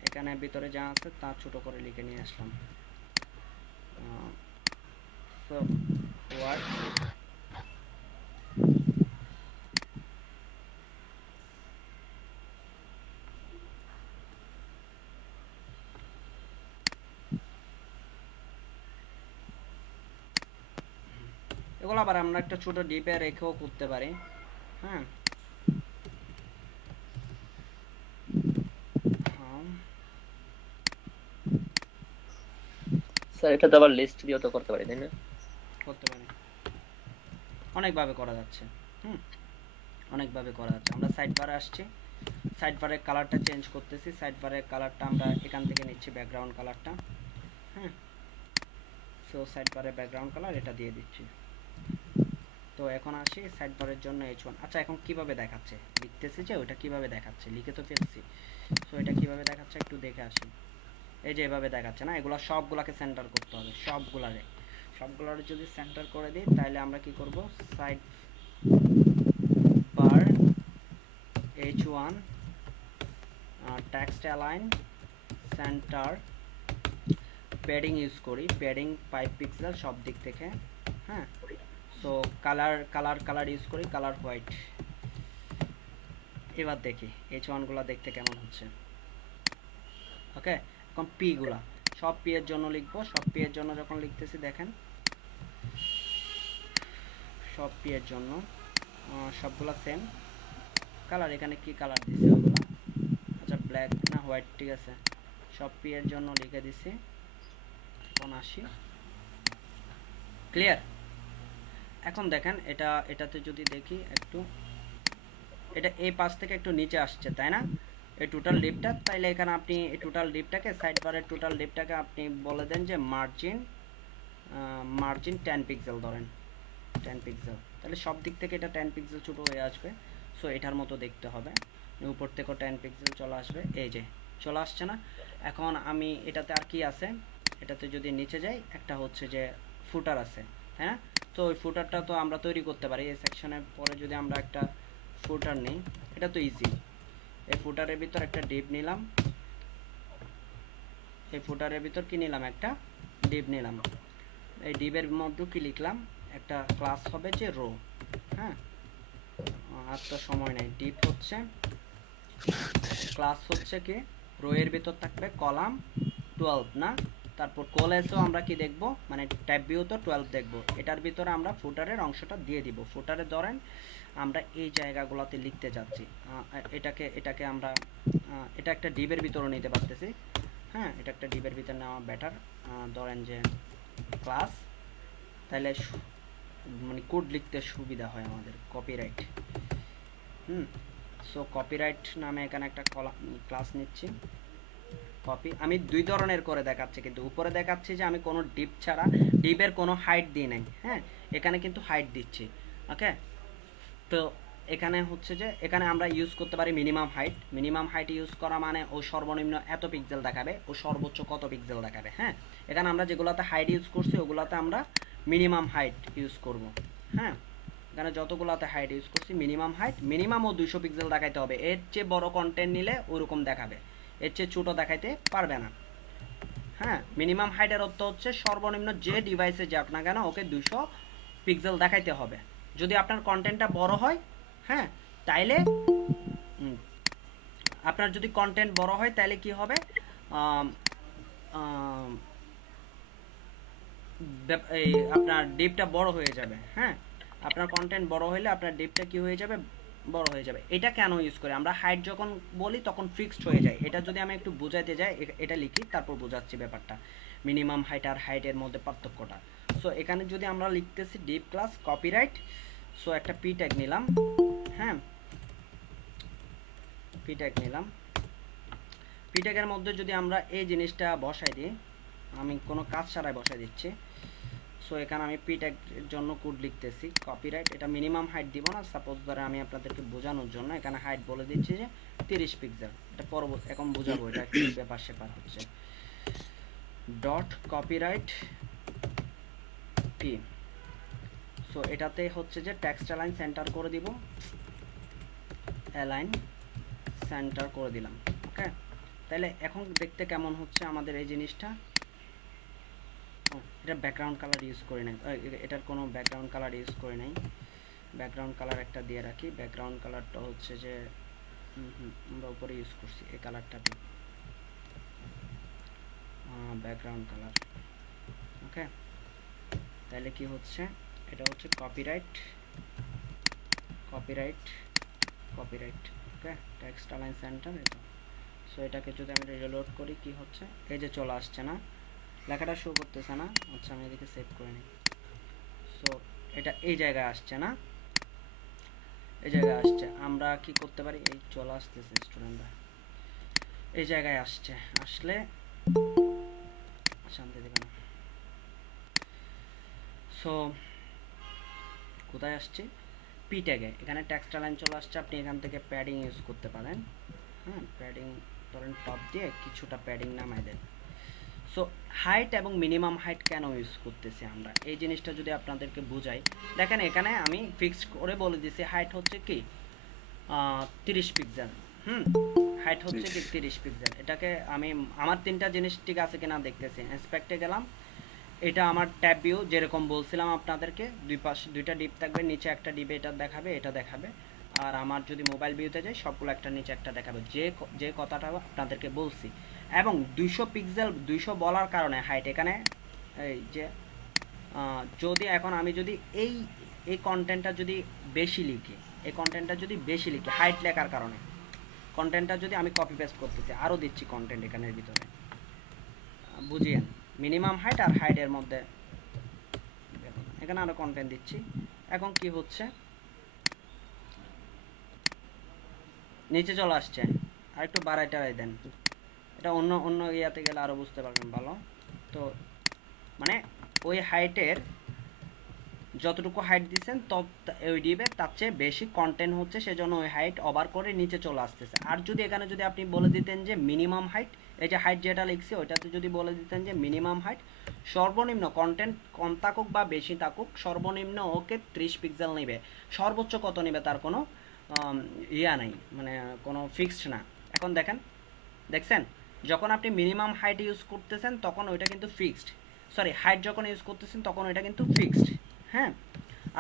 এখানে ভিতরে যা আছে তা ছোট করে লিখে নিয়ে আসলাম। সো হোয়াট, এগুলো আবার আমরা একটা ছোট ডিপে রেখেও করতে পারি। হ্যাঁ, স্যার এটা তো আবার লিস্ট দিয়েও তো করতে পারি তাই না? করতে পারি, অনেকভাবে করা যাচ্ছে। অনেকভাবে করা যাচ্ছে। আমরা সাইড বারে আসছি, সাইড বারের কালারটা চেঞ্জ করতেছি। সাইড বারের কালারটা আমরা এখান থেকে নিচ্ছি, ব্যাকগ্রাউন্ড কালারটা। হ্যাঁ, সো সাইড বারের ব্যাকগ্রাউন্ড কালার এটা দিয়ে দিচ্ছি। তো এখন আসি সাইড বারের জন্য H1। আচ্ছা, এখন কিভাবে দেখাচ্ছে, লিখতেছি যে ওটা কিভাবে দেখাচ্ছে, লিখে তো ফেলছি। সো এটা কিভাবে দেখাচ্ছে একটু দেখে আসি। এই যে এভাবে দেখাচ্ছে না, এগুলো সবগুলাকে সেন্টার করতে হবে, সবগুলারে যদি সেন্টার করে দিই তাহলে আমরা কি করব, side bar H1 text align centre, padding use করি, প্যাডিং 5 পিক্সেল সব দিক থেকে। হ্যাঁ, সো কালার ইউজ করি, কালার হোয়াইট। এবার দেখি H1 গুলা দেখতে কেমন হচ্ছে। ওকে, এখন পি গুলা সব পি এর জন্য লিখবো। সব পি এর জন্য যখন লিখতেছি দেখেন, সব পি এর জন্য সবগুলা সেম কালার। এখানে কি কালার দিছে ওগুলো, আচ্ছা ব্ল্যাক না হোয়াইট, ঠিক আছে। সব পি এর জন্য লিখে দিছি। এখন আসি, ক্লিয়ার। এখন দেখেন এটাতে যদি দেখি একটু, এটা এই পাশ থেকে একটু নিচে আসছে তাই না, এই টোটাল লিপটা। তাইলে এখানে আপনি এই টোটাল লিপটাকে, সাইড বারের টোটাল লিপটাকে আপনি বলে দেন যে মার্জিন 10 পিক্সেল ধরেন, 10 পিক্সেল। তাহলে সব দিক থেকে এটা 10 পিক্সেল ছোটো হয়ে আসবে। সো এটার মতো দেখতে হবে, উপর থেকেও 10 পিক্সেল চলে আসবে। এই যে চলে আসছে না। এখন আমি এটাতে আর কি আছে, এটাতে যদি নিচে যাই, একটা হচ্ছে যে ফুটার আছে, হ্যাঁ। তো ওই ফুটারটা তো আমরা তৈরি করতে পারি। এই সেকশনের পরে যদি আমরা একটা ফুটার নিই, এটা তো ইজি। এই ফুটারের ভিতর একটা ডিপ নিলাম, এই ফুটারের ভিতর কি নিলাম, একটা ডিপ নিলাম। এই ডিপের মধ্যে কি লিখলাম, একটা ক্লাস হবে যে রো। হ্যাঁ, আর তো সময় নেই। ডিপ হচ্ছে, ক্লাস হচ্ছে কি, রো এর ভিতর থাকবে কলাম 12 না, তারপর কোলেসও আমরা কি দেখব, মানে ট্যাব ভিউ তো 12 দেখব। এটার ভিতরে আমরা ফুটারের অংশটা দিয়ে দিব। ফুটারে ধরেন আমরা এই জায়গাগুলোতে লিখতে যাচ্ছি, এটাকে আমরা এটা একটা ডিবের ভিতরে নিতে পারতেছি। হ্যাঁ, এটা একটা ডিবের ভিতরে নেওয়া বেটার। ধরেন যে ক্লাস, তাহলে মানে কোড লিখতে সুবিধা হয় আমাদের, কপিরাইট। সো কপিরাইট নামে এখানে একটা ক্লাস নিচ্ছি। কপি আমি দুই ধরনের করে দেখাচ্ছি, কিন্তু উপরে দেখাচ্ছি যে আমি কোনো ডিপ ছাড়া, ডিপের কোনো হাইট দিই নাই। হ্যাঁ, এখানে কিন্তু হাইট দিচ্ছি। ওকে, তো এখানে হচ্ছে যে এখানে আমরা ইউজ করতে পারি minimum height. Minimum height use করা মানে ও সর্বনিম্ন এত পিক্সেল দেখাবে, ও সর্বোচ্চ কত পিক্সেল দেখাবে। হ্যাঁ, এখানে আমরা যেগুলোতে হাইট ইউজ করছি ওগুলোতে আমরা মিনিমাম হাইট ইউজ করব। হ্যাঁ, এখানে যতগুলোতে হাইট ইউজ করছি মিনিমাম হাইট, মিনিমামও 200 পিক্সেল দেখাইতে হবে। এর চেয়ে বড় কন্টেন্ট নিলে ওরকম দেখাবে, এর চেয়ে ছোটো দেখাইতে পারবে না। হ্যাঁ, মিনিমাম হাইটের অর্থ হচ্ছে সর্বনিম্ন যে ডিভাইসে যাক না কেন ওকে 200 পিক্সেল দেখাইতে হবে। যদি আপনার কন্টেন্টটা বড় হয়, হ্যাঁ, তাইলে আপনার যদি কন্টেন্ট বড় হয় তাহলে কি হবে, এই আপনার ডিপটা বড় হয়ে যাবে। হ্যাঁ, আপনার কন্টেন্ট বড় হলে আপনার ডিপটা কি হয়ে যাবে, বড় হয়ে যাবে। এটা কেন ইউজ করি আমরা, হাইট যখন বলি তখন ফিক্সড হয়ে যায়। এটা যদি আমি একটু বোঝাইতে যাই, এটা লিখি তারপর বোঝাচ্ছি ব্যাপারটা, মিনিমাম হাইট আর হাইটের মধ্যে পার্থক্যটা। সো এখানে যদি আমরা লিখতেছি ডিপ ক্লাস কপিরাইট, সো একটা পি ট্যাগ নিলাম। হ্যাঁ, পি ট্যাগ নিলাম। পি ট্যাগের মধ্যে যদি আমরা এই জিনিসটা বসাই দিই, আমি কোনো কাজ ছাড়াই বসাই দিচ্ছি। সো এখানে আমি পি ট্যাগের জন্য কোড লিখতেছি কপিরাইট। এটা মিনিমাম হাইট দিব না, সাপোজ ধরে আমি আপনাদেরকে বোঝানোর জন্য এখানে হাইট বলে দিচ্ছি যে 30 পিক্সেল। এটা পরবর্তী এখন বোঝাবো, এটা কি ব্যাপার সেপার হচ্ছে। Dot copyright P. সো এটাতে হচ্ছে যে টেক্সট অ্যালাইন সেন্টার করে দিব, অ্যালাইন সেন্টার করে দিলাম। ওকে, তাহলে এখন দেখতে কেমন হচ্ছে আমাদের এই জিনিসটা। এটা ব্যাকগ্রাউন্ড কালার ইউজ করে নাই, এটার কোনো ব্যাকগ্রাউন্ড কালার ইউজ করে নাই। ব্যাকগ্রাউন্ড কালার একটা দিয়ে রাখি, ব্যাকগ্রাউন্ড কালারটা হচ্ছে যে আমরা উপরে ইউজ করছি এই কালারটা দিই, ব্যাকগ্রাউন্ড কালার। ওকে, তাহলে কি হচ্ছে, এটা হচ্ছে কপিরাইট, কপিরাইট, কপিরাইট। ওকে, টেক্সট অ্যালাইন সেন্টার এটা। সো এটাকে যদি আমি রিলোড করি কি হচ্ছে, এই যে চলে আসছে না, লেখাটা শো করতেছে না। আচ্ছা আমি এদিকে সেভ করে নিই। সো এটা এই জায়গায় আসছে না, এই জায়গায় আসছে। আমরা কি করতে পারি, এই চলে আসতেছে স্টুডেন্টরা, এই জায়গায় আসছে, আসলে শান্তি দেবে না। সো কোথায় আসছে, পি ট্যাগে, এখানে টেক্সট লাইন চলে আসছে। আপনি এখান থেকে প্যাডিং ইউজ করতে পারেন। হ্যাঁ, প্যাডিং ধরেন টপ দিয়ে কিছুটা প্যাডিং নামাই দেন। সো হাইট এবং মিনিমাম হাইট কেন ইউজ করতেছি আমরা, এই জিনিসটা যদি আপনাদেরকে বুঝাই, দেখেন এখানে আমি ফিক্সড করে বলে দিছি হাইট হচ্ছে কি 30 পিক্সেল। হাইট হচ্ছে কি 30 পিক্সেল। এটাকে আমি আমার তিনটা জিনিস ঠিক আছে কিনা দেখতেছি, ইন্সপেক্টে গেলাম। এটা আমার ট্যাব ভিউ, যেরকম বলছিলাম আপনাদেরকে, দুই পাশে দুইটা ডিপ থাকবে, নিচে একটা ডিপে এটা দেখাবে, এটা দেখাবে। আর আমার যদি মোবাইল ভিউতে যাই সবগুলো একটা নিচে একটা দেখাবে, যে কথাটা আপনাদেরকে বলছি। এবং 200 পিক্সেল 200 বলার কারণে হাইট এখানে এই যে যদি এখন আমি যদি এই কন্টেন্টটা যদি বেশি লিখি, এই কন্টেন্টটা যদি বেশি লিখি হাইট লেখার কারণে, কন্টেন্টটা যদি আমি কপি পেস্ট করতেছি, আরও দিচ্ছি কন্টেন্ট এখানের ভিতরে, বুঝিয়েন মিনিমাম হাইট আর হাইটের মধ্যে এখানে আরও কন্টেন্ট দিচ্ছি। এখন কি হচ্ছে, নিচে চলে আসছে, আর একটু বাড়াই টাড়াই দেন। এটা অন্য অন্য ইয়াতে গেলে আরও বুঝতে পারবেন ভালো। তো মানে ওই হাইটের যতটুকু হাইট দিচ্ছেন ওই ডিবে তার চেয়ে বেশি কন্টেন্ট হচ্ছে, সেজন্য ওই হাইট ওভার করে নিচে চলে আসতেছে। আর যদি এখানে যদি আপনি বলে দিতেন যে মিনিমাম হাইট, এই যে হাইট যেটা লিখছি ওইটাতে যদি বলে দিতেন যে মিনিমাম হাইট, সর্বনিম্ন কন্টেন্ট কম থাকুক বা বেশি থাকুক, সর্বনিম্ন ওকে 30 পিক্সেল নেবে, সর্বোচ্চ কত নেবে তার কোনো ইয়া নাই, মানে কোনো ফিক্সড না। এখন দেখেন, দেখছেন যখন আপনি মিনিমাম হাইট ইউজ করতেছেন তখন ওইটা কিন্তু ফিক্সড, সরি হাইট যখন ইউজ করতেছেন তখন ওইটা কিন্তু ফিক্সড। হ্যাঁ,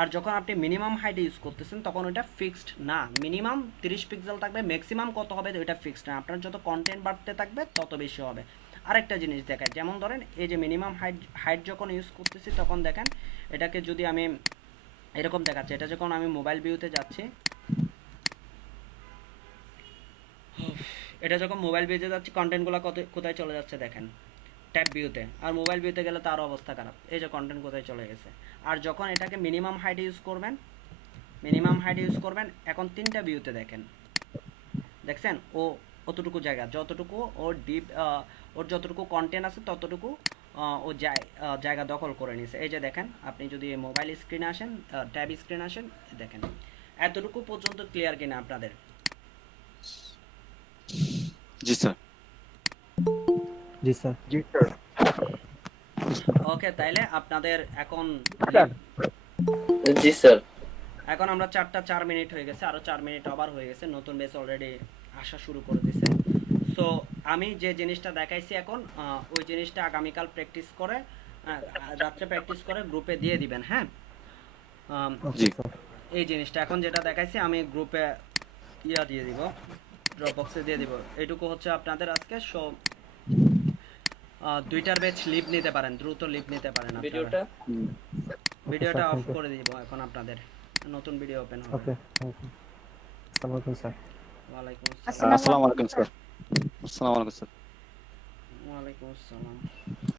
আর যখন আপনি মিনিমাম হাইট ইউজ করতেছেন তখন ওইটা ফিক্সড না, মিনিমাম 30 পিক্সেল থাকবে, ম্যাক্সিমাম কত হবে ওইটা ফিক্সড না। আপনার যত কন্টেন্ট বাড়তে থাকবে তত বেশি হবে। আরেকটা জিনিস দেখায়, যেমন ধরেন এই যে মিনিমাম হাইট যখন ইউজ করতেছি তখন দেখেন এটাকে যদি আমি এরকম দেখাচ্ছি, এটা যখন আমি মোবাইল ভিউতে যাচ্ছি, এটা যখন মোবাইল ভিউতে যাচ্ছি কন্টেন্টগুলো কোথায় চলে যাচ্ছে দেখেন, ট্যাব ভিউতে। আর মোবাইল ভিউতে গেলে তার অবস্থা খারাপ, এই যে কন্টেন্ট কোথায় চলে গেছে। আর যখন এটাকে মিনিমাম হাইট ইউজ করবেন, মিনিমাম হাইট ইউজ করবেন, এখন তিনটা ভিউতে দেখেন, দেখছেন ও অতটুকু জায়গা, যতটুকু ওর ডিপ ওর যতটুকু কন্টেন্ট আছে ততটুকু ও জায়গা দখল করে নিছে। এই যে দেখেন, আপনি যদি মোবাইল স্ক্রিনে আসেন, ট্যাব স্ক্রিনে আসেন, দেখেন এতটুকু পর্যন্ত ক্লিয়ার কিনা আপনাদের? জি স্যার। জি স্যার। ওকে, তাইলে আপনাদের এখন জি স্যার। এখন আমরা 4টা 4 মিনিট হয়ে গেছে, আরও 4 মিনিট ওভার হয়ে গেছে, নতুন বেস অলরেডি আসা শুরু করে দিছে। সো আমি যে জিনিসটা দেখাইছি এখন, ওই জিনিসটা আগামীকাল প্র্যাকটিস করে, রাত্রে প্র্যাকটিস করে গ্রুপে দিয়ে দিবেন। হ্যাঁ, জি এই জিনিসটা এখন যেটা দেখাইছি আমি গ্রুপে ইয়া দিয়ে দিব, ড্রপ বক্সে দিয়ে দিব। এইটুকু হচ্ছে আপনাদের আজকে। সো 2টার ব্যাচ লিভ নিতে পারেন, দ্রুত লিভ নিতে পারেন আপনারা। ভিডিওটা অফ করে দিব এখন, আপনাদের নতুন ভিডিও ওপেন হবে। ওকে, আসসালামু আলাইকুম স্যার। ওয়ালাইকুম আসসালাম। আসসালামু আসসালামু আলাইকুম স্যার। আসসালামু আলাইকুম স্যার। ওয়ালাইকুম আসসালাম।